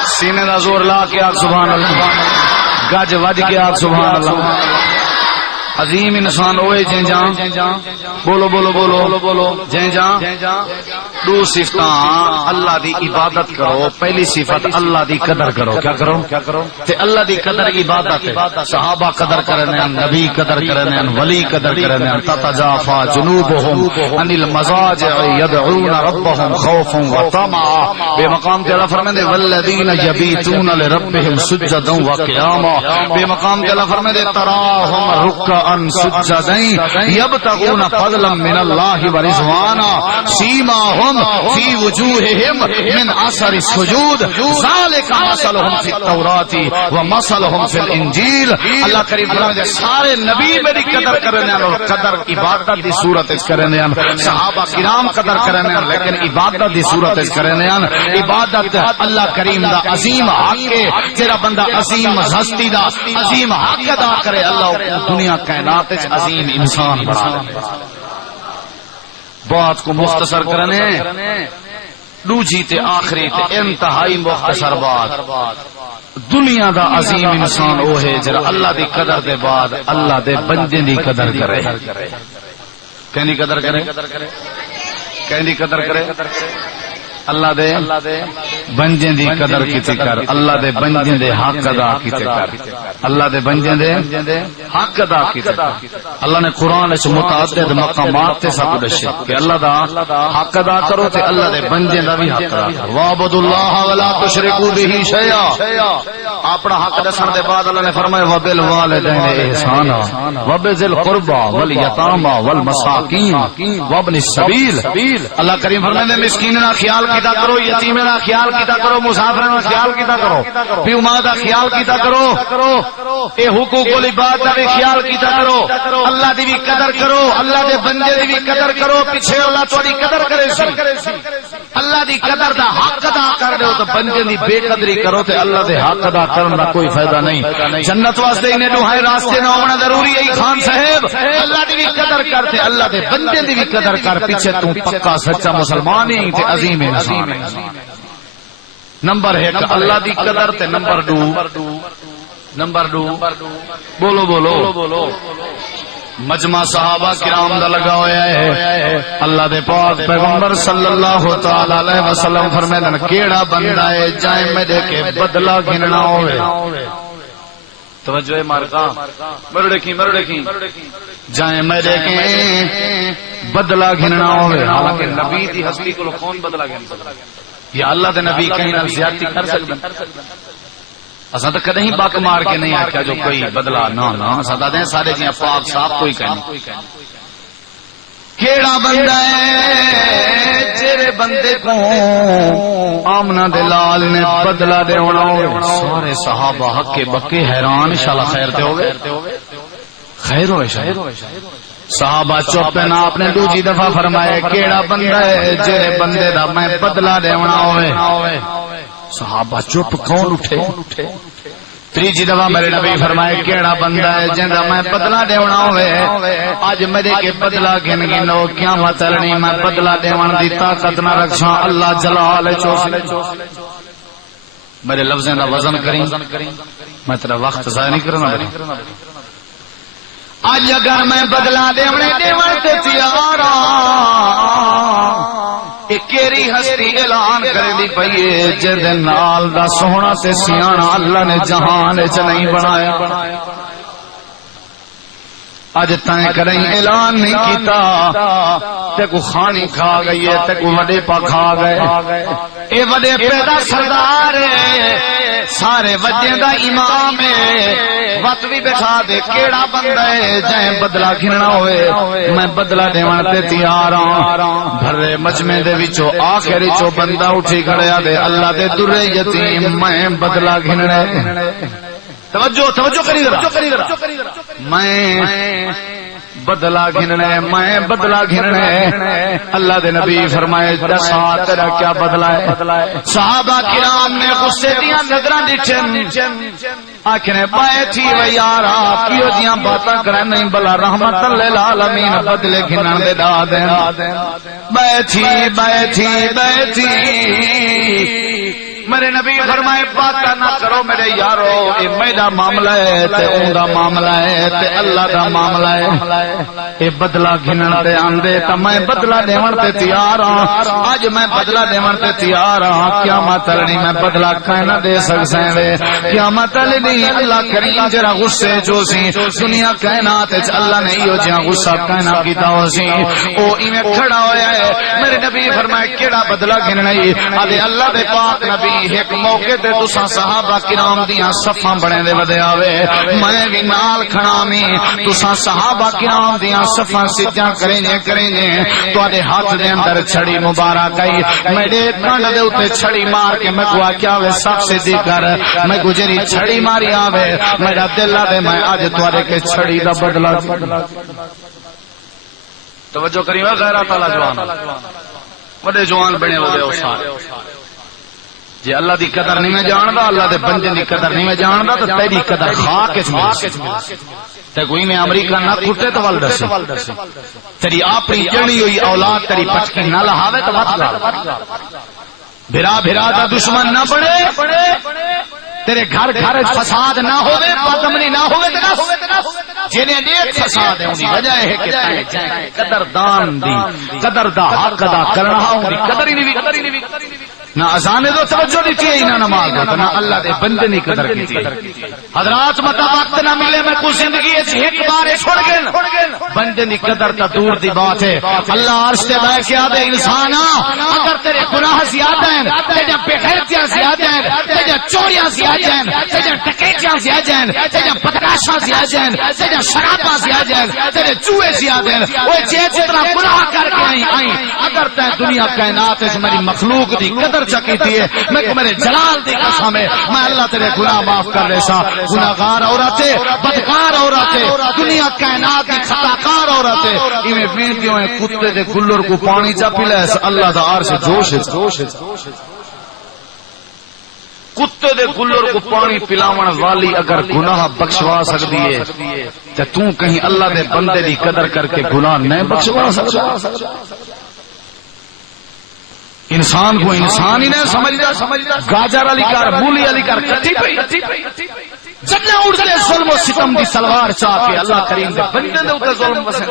سینے دا زور لا کے آگ سبحان اللہ گج وج کے آگ سبحان اللہ عظیم انسان ہوئے جیں جان بولو بولو بولو بولو جیں جان دو صفتاں اللہ دی عبادت کرو پہلی صفت اللہ دی قدر کرو کیا کرو تے اللہ دی قدر عبادت ہے صحابہ قدر کرنے ہیں نبی قدر کرنے ہیں ولی قدر کرنے ہیں تتجافا جنوبهم عن المضاجع يدعون ربهم خوفا وطمعا بے مقام تے اللہ فرماتے ہیں والذین یبیتون لربهم سجدا وقیاما بے مقام تے اللہ فرماتے ہیں تراهم رکعا سجدا يبتغون فضلا من الله ورضوانا سیماهم في وجوههم من اثر السجود ذلك مثلهم في التوراة ومثلهم في الانجيل اللہ کریم فرماتے ہیں سارے نبی میری قدر کرنے ہیں اور قدر عبادت دی صورت اس کرنے ہیں صحابہ کرام قدر کرنے ہیں لیکن عبادت دی صورت اس کرنے ہیں عبادت اللہ کریم دا عظیم حق ہے تیرا بندہ عظیم ہستی دا عظیم حق ادا کرے اللہ دنیا کائنات وچ عظیم انسان بنا دے بات کو مختصر کرنے دوجی تے آخری تے انتہائی مختصر بات دنیا دا عظیم انسان وہ ہے جڑا اللہ دی قدر دے بعد اللہ دے بندے دی قدر کرے کہندی قدر کرے کہندی قدر کرے اللہ دے بنجیں دی قدر کیتے کر، اللہ دے بنجیں دے حق ادا کیتے کر، اللہ دے بنجیں دے حق ادا کیتے کر۔ اللہ نے قرآن وچ متعدد مقامات تے سب دسے کہ اللہ دا حق ادا کرو تے اللہ دے بنجیں دا بھی حق ادا کرو۔ وَاعْبُدُوا اللَّهَ وَلَا تُشْرِكُوا بِهِ شَيْئًا، اپنا حق دسن دے بعد اللہ نے فرمایا وَبِالْوَالِدَيْنِ إِحْسَانًا وَبِذِي الْقُرْبَى وَالْيَتَامَى وَالْمَسَاكِينِ وَابْنِ السَّبِيلِ۔ اللہ کریم فرماتے مسکین دا خیال کیتا کرو، یتیم دا خیال کیتا کرو، مسافر دا خیال کیتا کرو، پیما دا خیال کیتا کرو، اے حقوق العباد دا بھی خیال کیتا کرو، اللہ دی بھی قدر کرو، اللہ دے بندے دی بھی قدر کرو، پیچھے اللہ تھوڑی قدر کرے سی، اللہ دی قدر دا حق ادا کر دو تو بندے دی بے قدری کرو تے اللہ دے حق ادا کرن دا کوئی فائدہ نہیں۔ جنت واسطے انہیں دوہائے راستے نہ ہونا ضروری ہے خان صاحب، اللہ دی بھی قدر کر تے اللہ دے بندے دی بھی قدر کر، پیچھے تو پکا سچا مسلمان ہی تے عظیم انسان۔ نمبر 1 اللہ دی قدر تے نمبر 2 بولو بولو مجمع صحابہ کرام دا لگا ہویا ہے۔ اللہ دے پاک پیغمبر صلی اللہ تعالی علیہ وسلم فرمائے کیڑا بندہ ہے جائیں میں دے کے بدلہ گھننا ہوئے، توجہ مارکا مرو دیکھیں جائیں میں دے کے بدلہ گھننا ہوئے، حالانکہ نبی دی ہستی کو کون بدلہ گھن سکتا یا اللہ دے نبی کہیں نہ زیادتی کر سکتا؟ اساں تو کدیں بک مار کے نہیں آکھیا جو کوئی بدلا، نہ اساں دے سارے جیاں پاک صاف کوئی کہنے۔ کیڑا بندہ ہے جڑے بندے کو آمنہ دے لال نے بدلا دے ہونا ہوئے، سارے صحابہ ہکے بکے حیران، انشاءاللہ خیر تے ہوئے، خیر ہوئے شاید۔ صحابہ چپ نہ اپنے دوجی دفعہ فرمائے کیڑا بندہ ہے جڑے بندے دا میں بدلا دے ہونا ہوئے، صحابہ چپ کون اٹھے؟ تیجی دفعہ میرے نبی فرمائے کیڑا بندہ ہے جندا میں بدلہ دیونا ہوئے، اج میرے کے بدلہ گن گنو قیامت لڑنی میں بدلہ دیون دی طاقت نہ رکھاں، اللہ جلال چوس میرے لفظیں دا وزن کریں، میں تیرا وقت ضائع نہیں کرنا۔ اج اگر میں بدلہ دیونے دیون تے تیار کیری ہستی اعلان کر دی پئیے جے نال دا سونا تے سیاںا اللہ نے جہان وچ نہیں بنایا، اج تائیں کریں اعلان نہیں کیتا تے کو خانی کھا گئی ہے تے کو وڈے پا کھا گئے، اے وڈے پیدا سردار سارے وجہ دا امام ہے، وقت بھی بٹھا دے کیڑا بندہ ہے جائیں بدلہ گھننا ہوئے میں بدلہ دیوان تے تیار ہاں۔ بھرے مجمع دے وچوں آخری چو بندہ اٹھی کھڑیا دے اللہ دے در یتیم میں بدلہ گھننے، توجہ کری ذرا، میں بدلہ گھننے، میں بدلہ گھننے۔ اللہ دے نبی فرمائے دسا تیرا کیا بدلہ ہے؟ صحابہ کرام نے غصے دیاں نظراں ڈٹھن، آکھنے بائے تھی و یارا کیوں دیاں باتاں کریں نہیں بلا رحمت للعالمین بدلے گھنن دے دا دیں، بائے تھی میرے نبی فرمائے باتاں نہ کرو میرے یارو، اے میرا معاملہ ہے تے اون دا معاملہ ہے تے اللہ دا معاملہ ہے، اے بدلہ گھنن دے آندے تے میں بدلہ دیون تے تیار ہاں، اج میں بدلہ دیون تے تیار ہاں، قیامت لڑنی میں بدلہ کہنا دے سکسیں وے، قیامت لڑنی اللہ کریم جرا غصے جو سی دنیا کائنات وچ اللہ نے ایو جہاں غصہ کہنا کیتا ہو سی او ایویں کھڑا ہویا ہے۔ میرے نبی فرمائے کیڑا بدلہ گھننا ہے؟ آدے اللہ دے پاک نبی ایک موقع تے تساں صحابہ کرام دیاں صفاں بنے دے ودے آوے، میں بھی نال کھڑامی، تساں صحابہ کرام دیاں صفاں سجاں کریں جے تواڈے ہاتھ دے اندر چھڑی مبارک آئی، میرے کنڈ دے اوتے چھڑی مار کے میں کو آکھیا وے سب سے دی کر میں گجری چھڑی ماری آوے، میرا دل آوے میں اج تواڈے کے چھڑی دا بدلہ۔ توجہ کریو غیرت والا جوان، بڑے جوان بنے ودے او سارے جی اللہ دی قدر نہیں میں جاندا، اللہ دے بندے دی قدر نہیں میں جاندا تو تیری قدر خاک وچ مل تے کوئی میں امریکہ نہ کھٹے تو ول دس تیری اپنی جڑی ہوئی اولاد تیری پٹکی نہ لہاوے تو وت گال، بھرا دا دشمن نہ بنے، تیرے گھر فساد نہ ہوے، بدامنی نہ ہوے تے جنہیں نیک فساد ہے انہی وجہ ہے کہ قدردان دی قدر دا حق ادا کرنا انہی قدر ہی نہیں نہ اذانے دو توجہ نہیں کی نہ نماز دو نہ اللہ دے بندے نہیں قدر کی تھی حضرات متا وقت نہ ملے میں کو زندگی ایک بار چھوڑ گئے بندے دی قدر تا دور دی بات ہے اللہ عرش تے بیٹھ کے آدھے انسان اگر تیرے گناہ زیادہ ہیں تیجا بغیرتیاں زیادہ ہیں تیجا چوریاں زیادہ ہیں تیجا ٹکیٹیاں زیادہ ہیں تیجا بدکاشاں زیادہ ہیں تیجا شراباں زیادہ ہیں تیرے چوہے زیادہ ہیں وہ جتنا گناہ کر کے آئیں اگر تے دنیا کائنات ہے میری مخلوق دی قدر چکیتی ہے میں کو میرے جلال دی قسم ہے میں اللہ تیرے گناہ معاف کر لے سا گناہگار عورتیں بدکار عورتیں دنیا کائنات کی خطاکار عورتیں انہیں بینتیوں ہیں کتے دے گلر کو پانی چا پلے اللہ دا عرش جوش ہے کتے دے گلر کو پانی پلاون والی اگر گناہ بخشوا سکتی ہے تو کہیں اللہ دے بندے دی قدر کر کے گناہ نہیں بخشوا سکتا انسان کو انسان ہی نہیں سمجھتا گاجر علی کار مولی علی کار کٹی پئی جتنے اڑتے ظلم و ستم دی سلوار چاہ کے اللہ کریم دے بندے دے اوپر ظلم وسے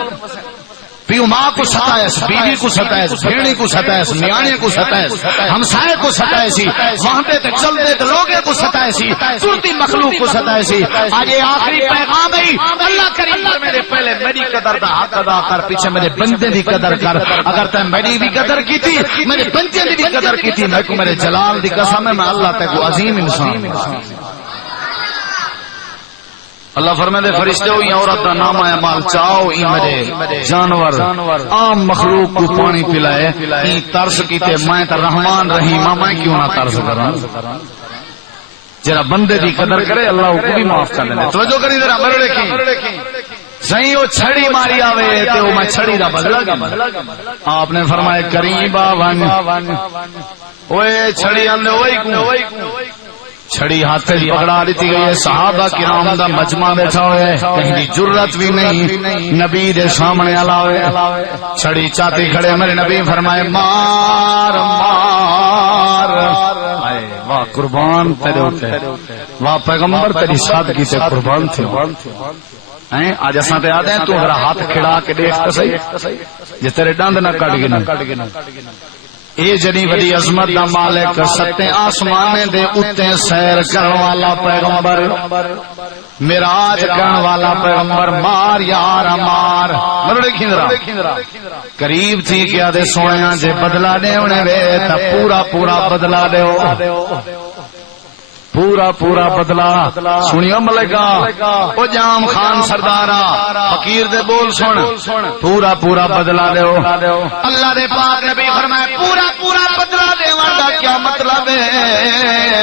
پیو ماں کو ستائش بیوی کو ستائش بھیڑی کو ستائش نیانے کو ستائش ہمسائے کو ستائشی وہاں تے چلتے تے لوگے کو ستائشی ترتی مخلوق کو ستائشی آج یہ آخری پیغام ہے اللہ کریم میرے پہلے میری قدر دا حق ادا کر پیچھے میرے بندے دی قدر کر اگر تے میری بھی قدر کی تھی میرے بندے دی بھی قدر کی تھی میں کو میرے جلال دی قسم ہے میں اللہ تے کو عظیم انسان اللہ فرمائے فرشتے ہو یہ عورت کا نام ہے مال چاہو ای میرے جانور عام مخلوق کو پانی پلائے ای ترس کیتے میں تا رحمان رحیم میں کیوں نہ ترس کراں جرا بندے دی قدر کرے اللہ کو بھی معاف کر دے توجہ کری ذرا میرے دیکھیں صحیح وہ چھڑی ماری آوے تے وہ میں چھڑی دا بدلہ آپ نے فرمایا قریبا ون اوئے چھڑی اندے اوئی کو چھڑی ہاتھ پکڑا دیتی گئی ہے صحابہ کرام دا مجمع بیٹھا ہوئے کہیں جرت بھی نہیں نبی دے سامنے آلا ہوئے چھڑی چاہتی کھڑے میرے نبی فرمائے مار مار واہ قربان تیرے ہوتے واہ پیغمبر تیری سادگی سے قربان تھے آج اساں تے آدھے تو میرا ہاتھ کھڑا کے دیکھ تو صحیح جس تیرے ڈاند نہ کٹ گنا اے جنی وڈی عظمت دا مالک ستے آسمانے دے اتے سیر کرن والا پیغمبر معراج کرن والا پیغمبر مار یار مار مرڑے کھندرا قریب تھی کیا دے سونے جے بدلا دے انہیں وے تا پورا پورا بدلا دے پورا پورا بدلا سنیو ملکا او جام خان سردارا فقیر دے بول سن پورا پورا بدلا دیو اللہ دے پاک نبی فرمائے پورا پورا بدلا دیوان دا کیا مطلب ہے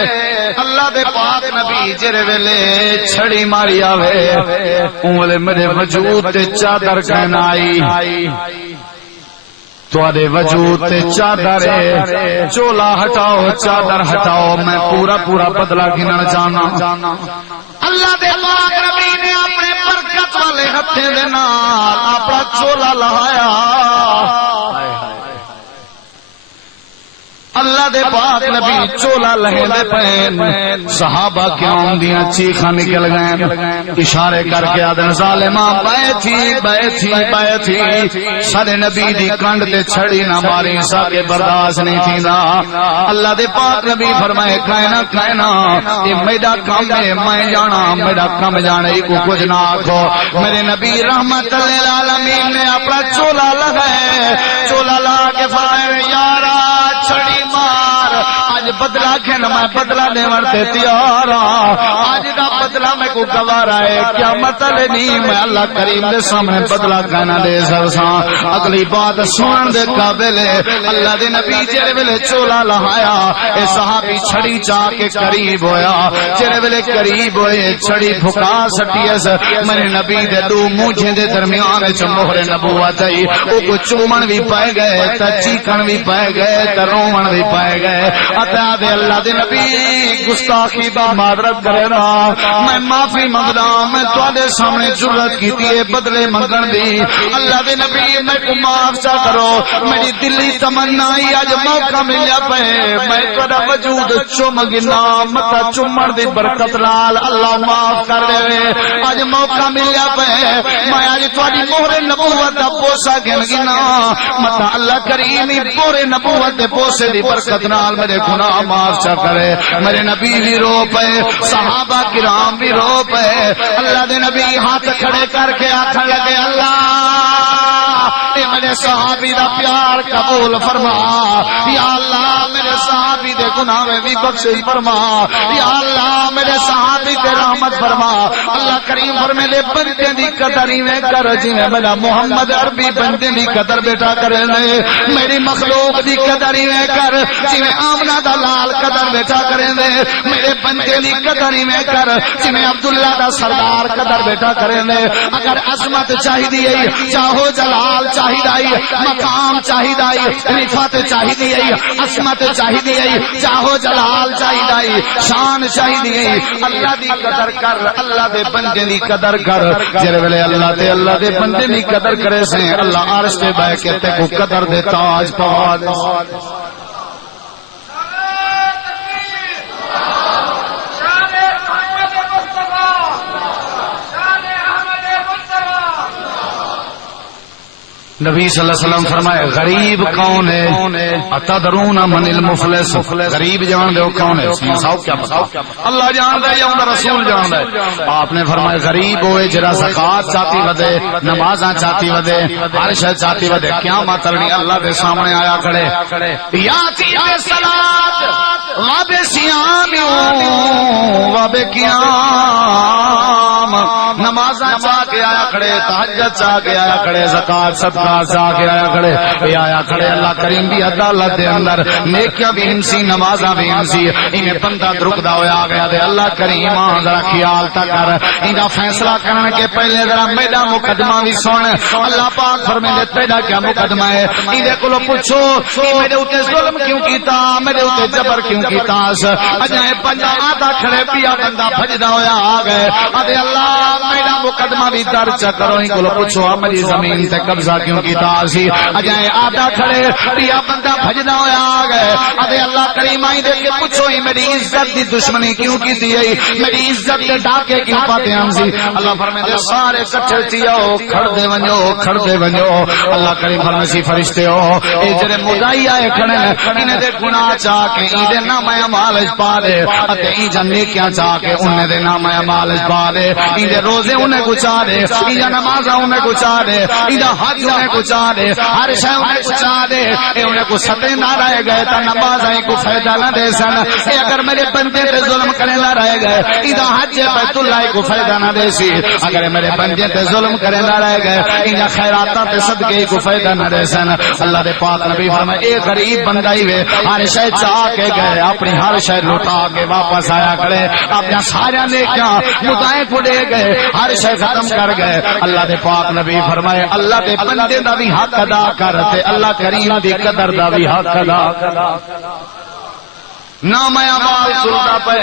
اللہ دے پاک نبی جرے ویلے چھڑی ماری آوے اونلے میرے وجود تے چادر کہنا آئی تو آدھے وجود تے چادر چولا ہٹاؤ چادر ہٹاؤ میں پورا پورا بدلہ گننا جانا اللہ دے پاک نبی نے اپنے برکت والے ہتھے دے نال اپنا چولا لہایا اللہ دے پاک نبی چولا لہے دے پین صحابہ کرام دیاں چیخاں نکل گئے اشارے کر کے آدن ظالماں بیٹھی سارے نبی دی کنڈ تے چھڑی نہ ماری سا کے برداشت نہیں تھی نا اللہ دے پاک نبی فرمائے کائنا یہ میرا کام ہے میں جانا میرا کام جانے کو کچھ نہ آکھو میرے نبی رحمت للعالمین نے اپنا چولا لگائے چولا لگا کے فرمائے یارا چھڑی مار آج بدلا کھینا میں بدلا دے ورتے تیار آج دا بدلا میں کو گوارا ہے کیا مطلب نہیں میں اللہ کریم دے سامنے بدلا کہنا دے سرساں اگلی بات سنن دے قابل اللہ دے نبی جرے ویلے چولا لہایا اے صحابی چھڑی چاہ کے قریب ہویا جرے ویلے قریب ہوئے چھڑی بھکا سٹیس میرے نبی دے دو مونجھے دے درمیان چ مہر نبوت ہے او کو چومن بھی پائے گئے تا چیکن بھی پائے گئے تا رومن بھی پائے گئے فرمایا دے اللہ دے نبی گستاخی دا معذرت کرے نا میں معافی منگدا میں تواڈے سامنے جرأت کیتی ہے بدلے منگن دی اللہ دے نبی میں کو معاف چا کرو میری دلی تمنا ہی اج موقع ملیا پے میں تواڈا وجود چوم گنا متا چومن دی برکت نال اللہ معاف کر دے اج موقع ملیا پے میں اج تواڈی مہر نبوت دا پوسا گن گنا متا اللہ کریم مہر نبوت دے پوسے دی برکت نال میرے گناہ معاف چا کرے میرے نبی بھی رو پے صحابہ کرام بھی رو پے اللہ دے نبی ہاتھ کھڑے کر کے آکھن لگے اللہ اے میرے صحابی دا پیار قبول فرما یا اللہ میرے صحابی دے گناہ میں بھی بخشش فرما یا اللہ میرے صحابی تے رحمت فرما اللہ کریم فرمے لے بندے دی قدر ہی میں کر جویں میرا محمد عربی بندے دی قدر بیٹا کرے میری مخلوق دی قدر ہی میں کر جویں آمنہ دا لال قدر بیٹا کرے میرے بندے دی قدر ہی میں کر جویں عبداللہ دا سردار قدر بیٹا کرے اگر عظمت چاہیے چاہو جلال چاہیے مقام چاہیے رفعت چاہیے عظمت چاہیے چاہو جلال چاہیے شان چاہیے اللہ دی قدر کر اللہ دے بندے دی قدر کر جڑے ویلے اللہ دے بندے دی قدر کرے سے اللہ عرش تے بیٹھ کے تے کو قدر دے تاج پوا دے نبی صلی اللہ علیہ وسلم فرمائے غریب کون ہے اتدرون من المفلس غریب جان دے کون ہے صاحب کیا پتہ اللہ جاندا ہے یا ان رسول جاندا ہے آپ نے فرمایا غریب ہوئے جڑا زکات چاہتی ودے نمازاں چاہتی ودے ہر شے چاہتی ودے قیامت تلنی اللہ دے سامنے آیا کھڑے یا تی صلات و بصیام و بقیام نمازاں چاہ کے آیا کھڑے تہجد چاہ کے آیا کھڑے زکات صدقہ چاہ کے آیا کھڑے یہ آیا کھڑے اللہ کریم دی عدالت دے اندر نیکیاں بھی ہنسی نمازاں بھی ہنسی انہیں بندہ درکدا ہویا آ گیا دے اللہ کریم ذرا خیال تا کر انہاں فیصلہ کرن کے پہلے ذرا میرا مقدمہ بھی سن اللہ پاک فرمائے تیرا کیا مقدمہ ہے انہیں کولو پوچھو میرے اوتے ظلم کیوں کیتا میرے اوتے جبر کیوں کیتا اجائے پنجا آدھا کھڑے پیا بندہ بھجدا ہویا آ گئے ادے اللہ میرا مقدمہ بھی درج کرو ان کولو پوچھو میری زمین تے قبضہ کیوں کیتا سی اجائے آدھا کھڑے پیا بندہ بھجدا ہویا آ گئے ادے اللہ کریم آئی دے کے پوچھو میری عزت دی دشمنی کیوں کیتی ہے میری عزت دے ڈاکے کیوں پاتے ہم سی اللہ فرمائے دے سارے کٹھے تھیو کھڑ دے ونجو اللہ کریم فرمائے سی فرشتے ہو اے جڑے مدعی آئے کھڑے انہیں دے گناہ چاہ کے ای دے نام اعمال پا دے اتے ای جنی کیا چاہ کے انہیں دے نام اعمال پا دے ای دے روزے انہیں گچا دے ای دے نمازاں انہیں گچا دے ای دے حج انہیں گچا دے ہر شے انہیں گچا دے اے انہیں کو ستے نہ رہ گئے تا نمازاں کو فائدہ نہ دے سن اے اگر میرے بندے تے ظلم کرے نہ رہ گئے ای دے حج بیت اللہ کو فائدہ نہ دے سی اگر میرے بندے تے ظلم کرے نہ رہ گئے ای دے خیراتاں تے صدقے کو فائدہ نہ دے سن اللہ دے پاک نبی فرمائے اے غریب بندہ ہی وے ہر شے چاہ کے گئے اپنی ہر شے لوٹا کے واپس آیا کھڑے اپنا سارا نیکیاں مدائیں کو دے گئے ہر شے ختم کر گئے اللہ دے پاک نبی فرمائے اللہ دے بندے دا بھی حق ادا کرتے اللہ کریم دی قدر دا بھی حق ادا نام اعمال سلطہ پہ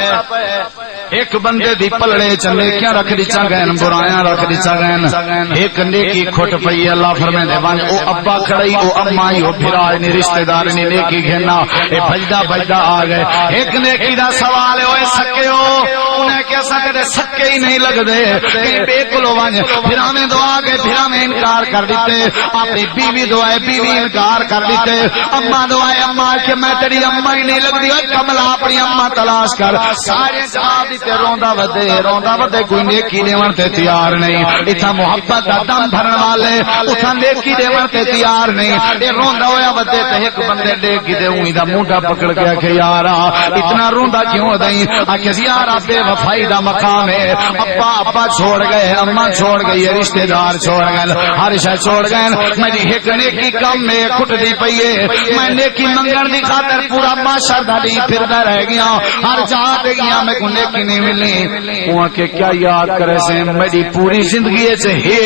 ایک بندے دی پلڑے چلے کیا رکھ دیچا گئن برایاں رکھ دیچا گئن ایک نیکی کھٹ پئی اللہ فرمائے دے وانج او ابا کھڑائی او امائی او بھرائی نی رشتہ دار نی نیکی گھننا اے بجدہ آ گئے ایک نیکی دا سوال ہے اوے سکے ہو انہیں کیا سکتے سکے ہی نہیں لگ دے بے کلو وانج بھرامیں دعا گئے بھرامیں انکار کر دیتے اپنی بیوی دعائے بیوی انکار کر دیتے اماں دعائے اماں کہ میں تیری اماں ہی نہیں لگ دی کملا اپنی اماں تلاش کر سارے جواب دیتے روندا ودے کوئی نیکی دیون تے تیار نہیں اتھا محبت دا دم بھرن والے اتھا نیکی دیون تے تیار نہیں اے روندا ہویا ودے تے ایک بندے ڈیگ دے اوئی دا منڈا پکڑ کے کہ یارا اتنا روندا کیوں دئی کہ یارا بے وفائی دا مقام ہے. ابا ابا چھوڑ گئے, اما چھوڑ گئی, رشتہ دار چھوڑ گئے, ہر شے چھوڑ گئے. میری ایک نیکی کم میں کھٹدی پئی ہے. میں نیکی منگن دی خاطر پورا معاشرہ داڑی پھردا رہ گیا, ہر جہاں تے گیا میں کو نیکی نہیں ملی. وہ کہ کیا یاد کرے سے میری پوری زندگی وچ ہے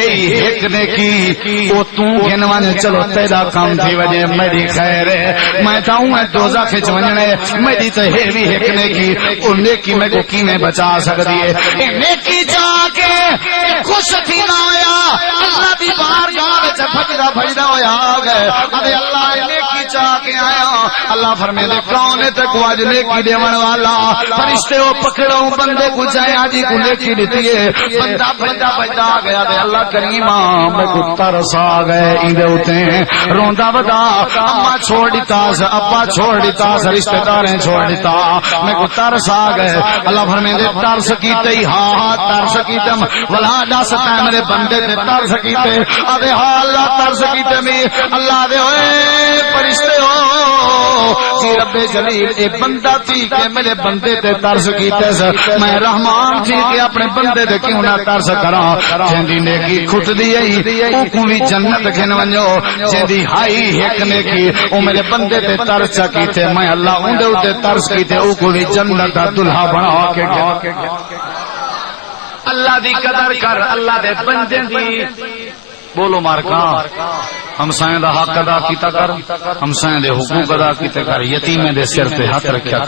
ایک نیکی او تو گنوان. چلو تیرا کام تھی وجہ میری خیر ہے, میں تاؤں میں دوزخ وچ ونجنے. میری تے ہے بھی ایک نیکی, او نیکی میں کو کیویں بچا سکدی ہے. نیکی جا کے خوش تھی نہ ہویا, اللہ دی بارگاہ وچ بھجدا بھجدا ہویا گئے. ابے اللہ نیکی چاہ کے آیا. اللہ فرمے دے کون ہے تے کو اج نیکی دیون والا. فرشتے او پکڑو بندے کو جایا جی کو نیکی دتی ہے. بندہ بھجدا بھجدا گیا تے اللہ کریم میں کو ترس آ گئے. ایندے اوتے روندا ودا, اما چھوڑ دیتا, ابا چھوڑ دیتا, رشتہ داراں چھوڑ دیتا, میں کو ترس آ گئے. اللہ فرمے دے ترس کیتے ہی ہاں ہاں ترس کیتم ولا دس میرے بندے تے ترس کیتے. ابے ہاں اللہ ترس کیتے میں اللہ دے ہوئے فرشتے ہو جی رب جلیل اے بندہ تھی کہ میرے بندے تے ترس کیتے. میں رحمان تھی کہ اپنے بندے تے کیوں نہ ترس کراں. جیندی نیکی کھٹدی ائی او کو بھی جنت کھن ونجو. جیندی ہائی ایک نیکی او میرے بندے تے ترس کیتے, میں اللہ اون دے اوتے ترس کیتے او کو بھی جنت دا دلہا بنا کے. اللہ دی قدر کر, اللہ دے بندے دی بولو مارکا. ہمسائیں دا حق ادا کیتا کر, ہمسائیں دے حقوق ادا کیتے کر, یتیمیں دے سر تے ہاتھ رکھیا کر.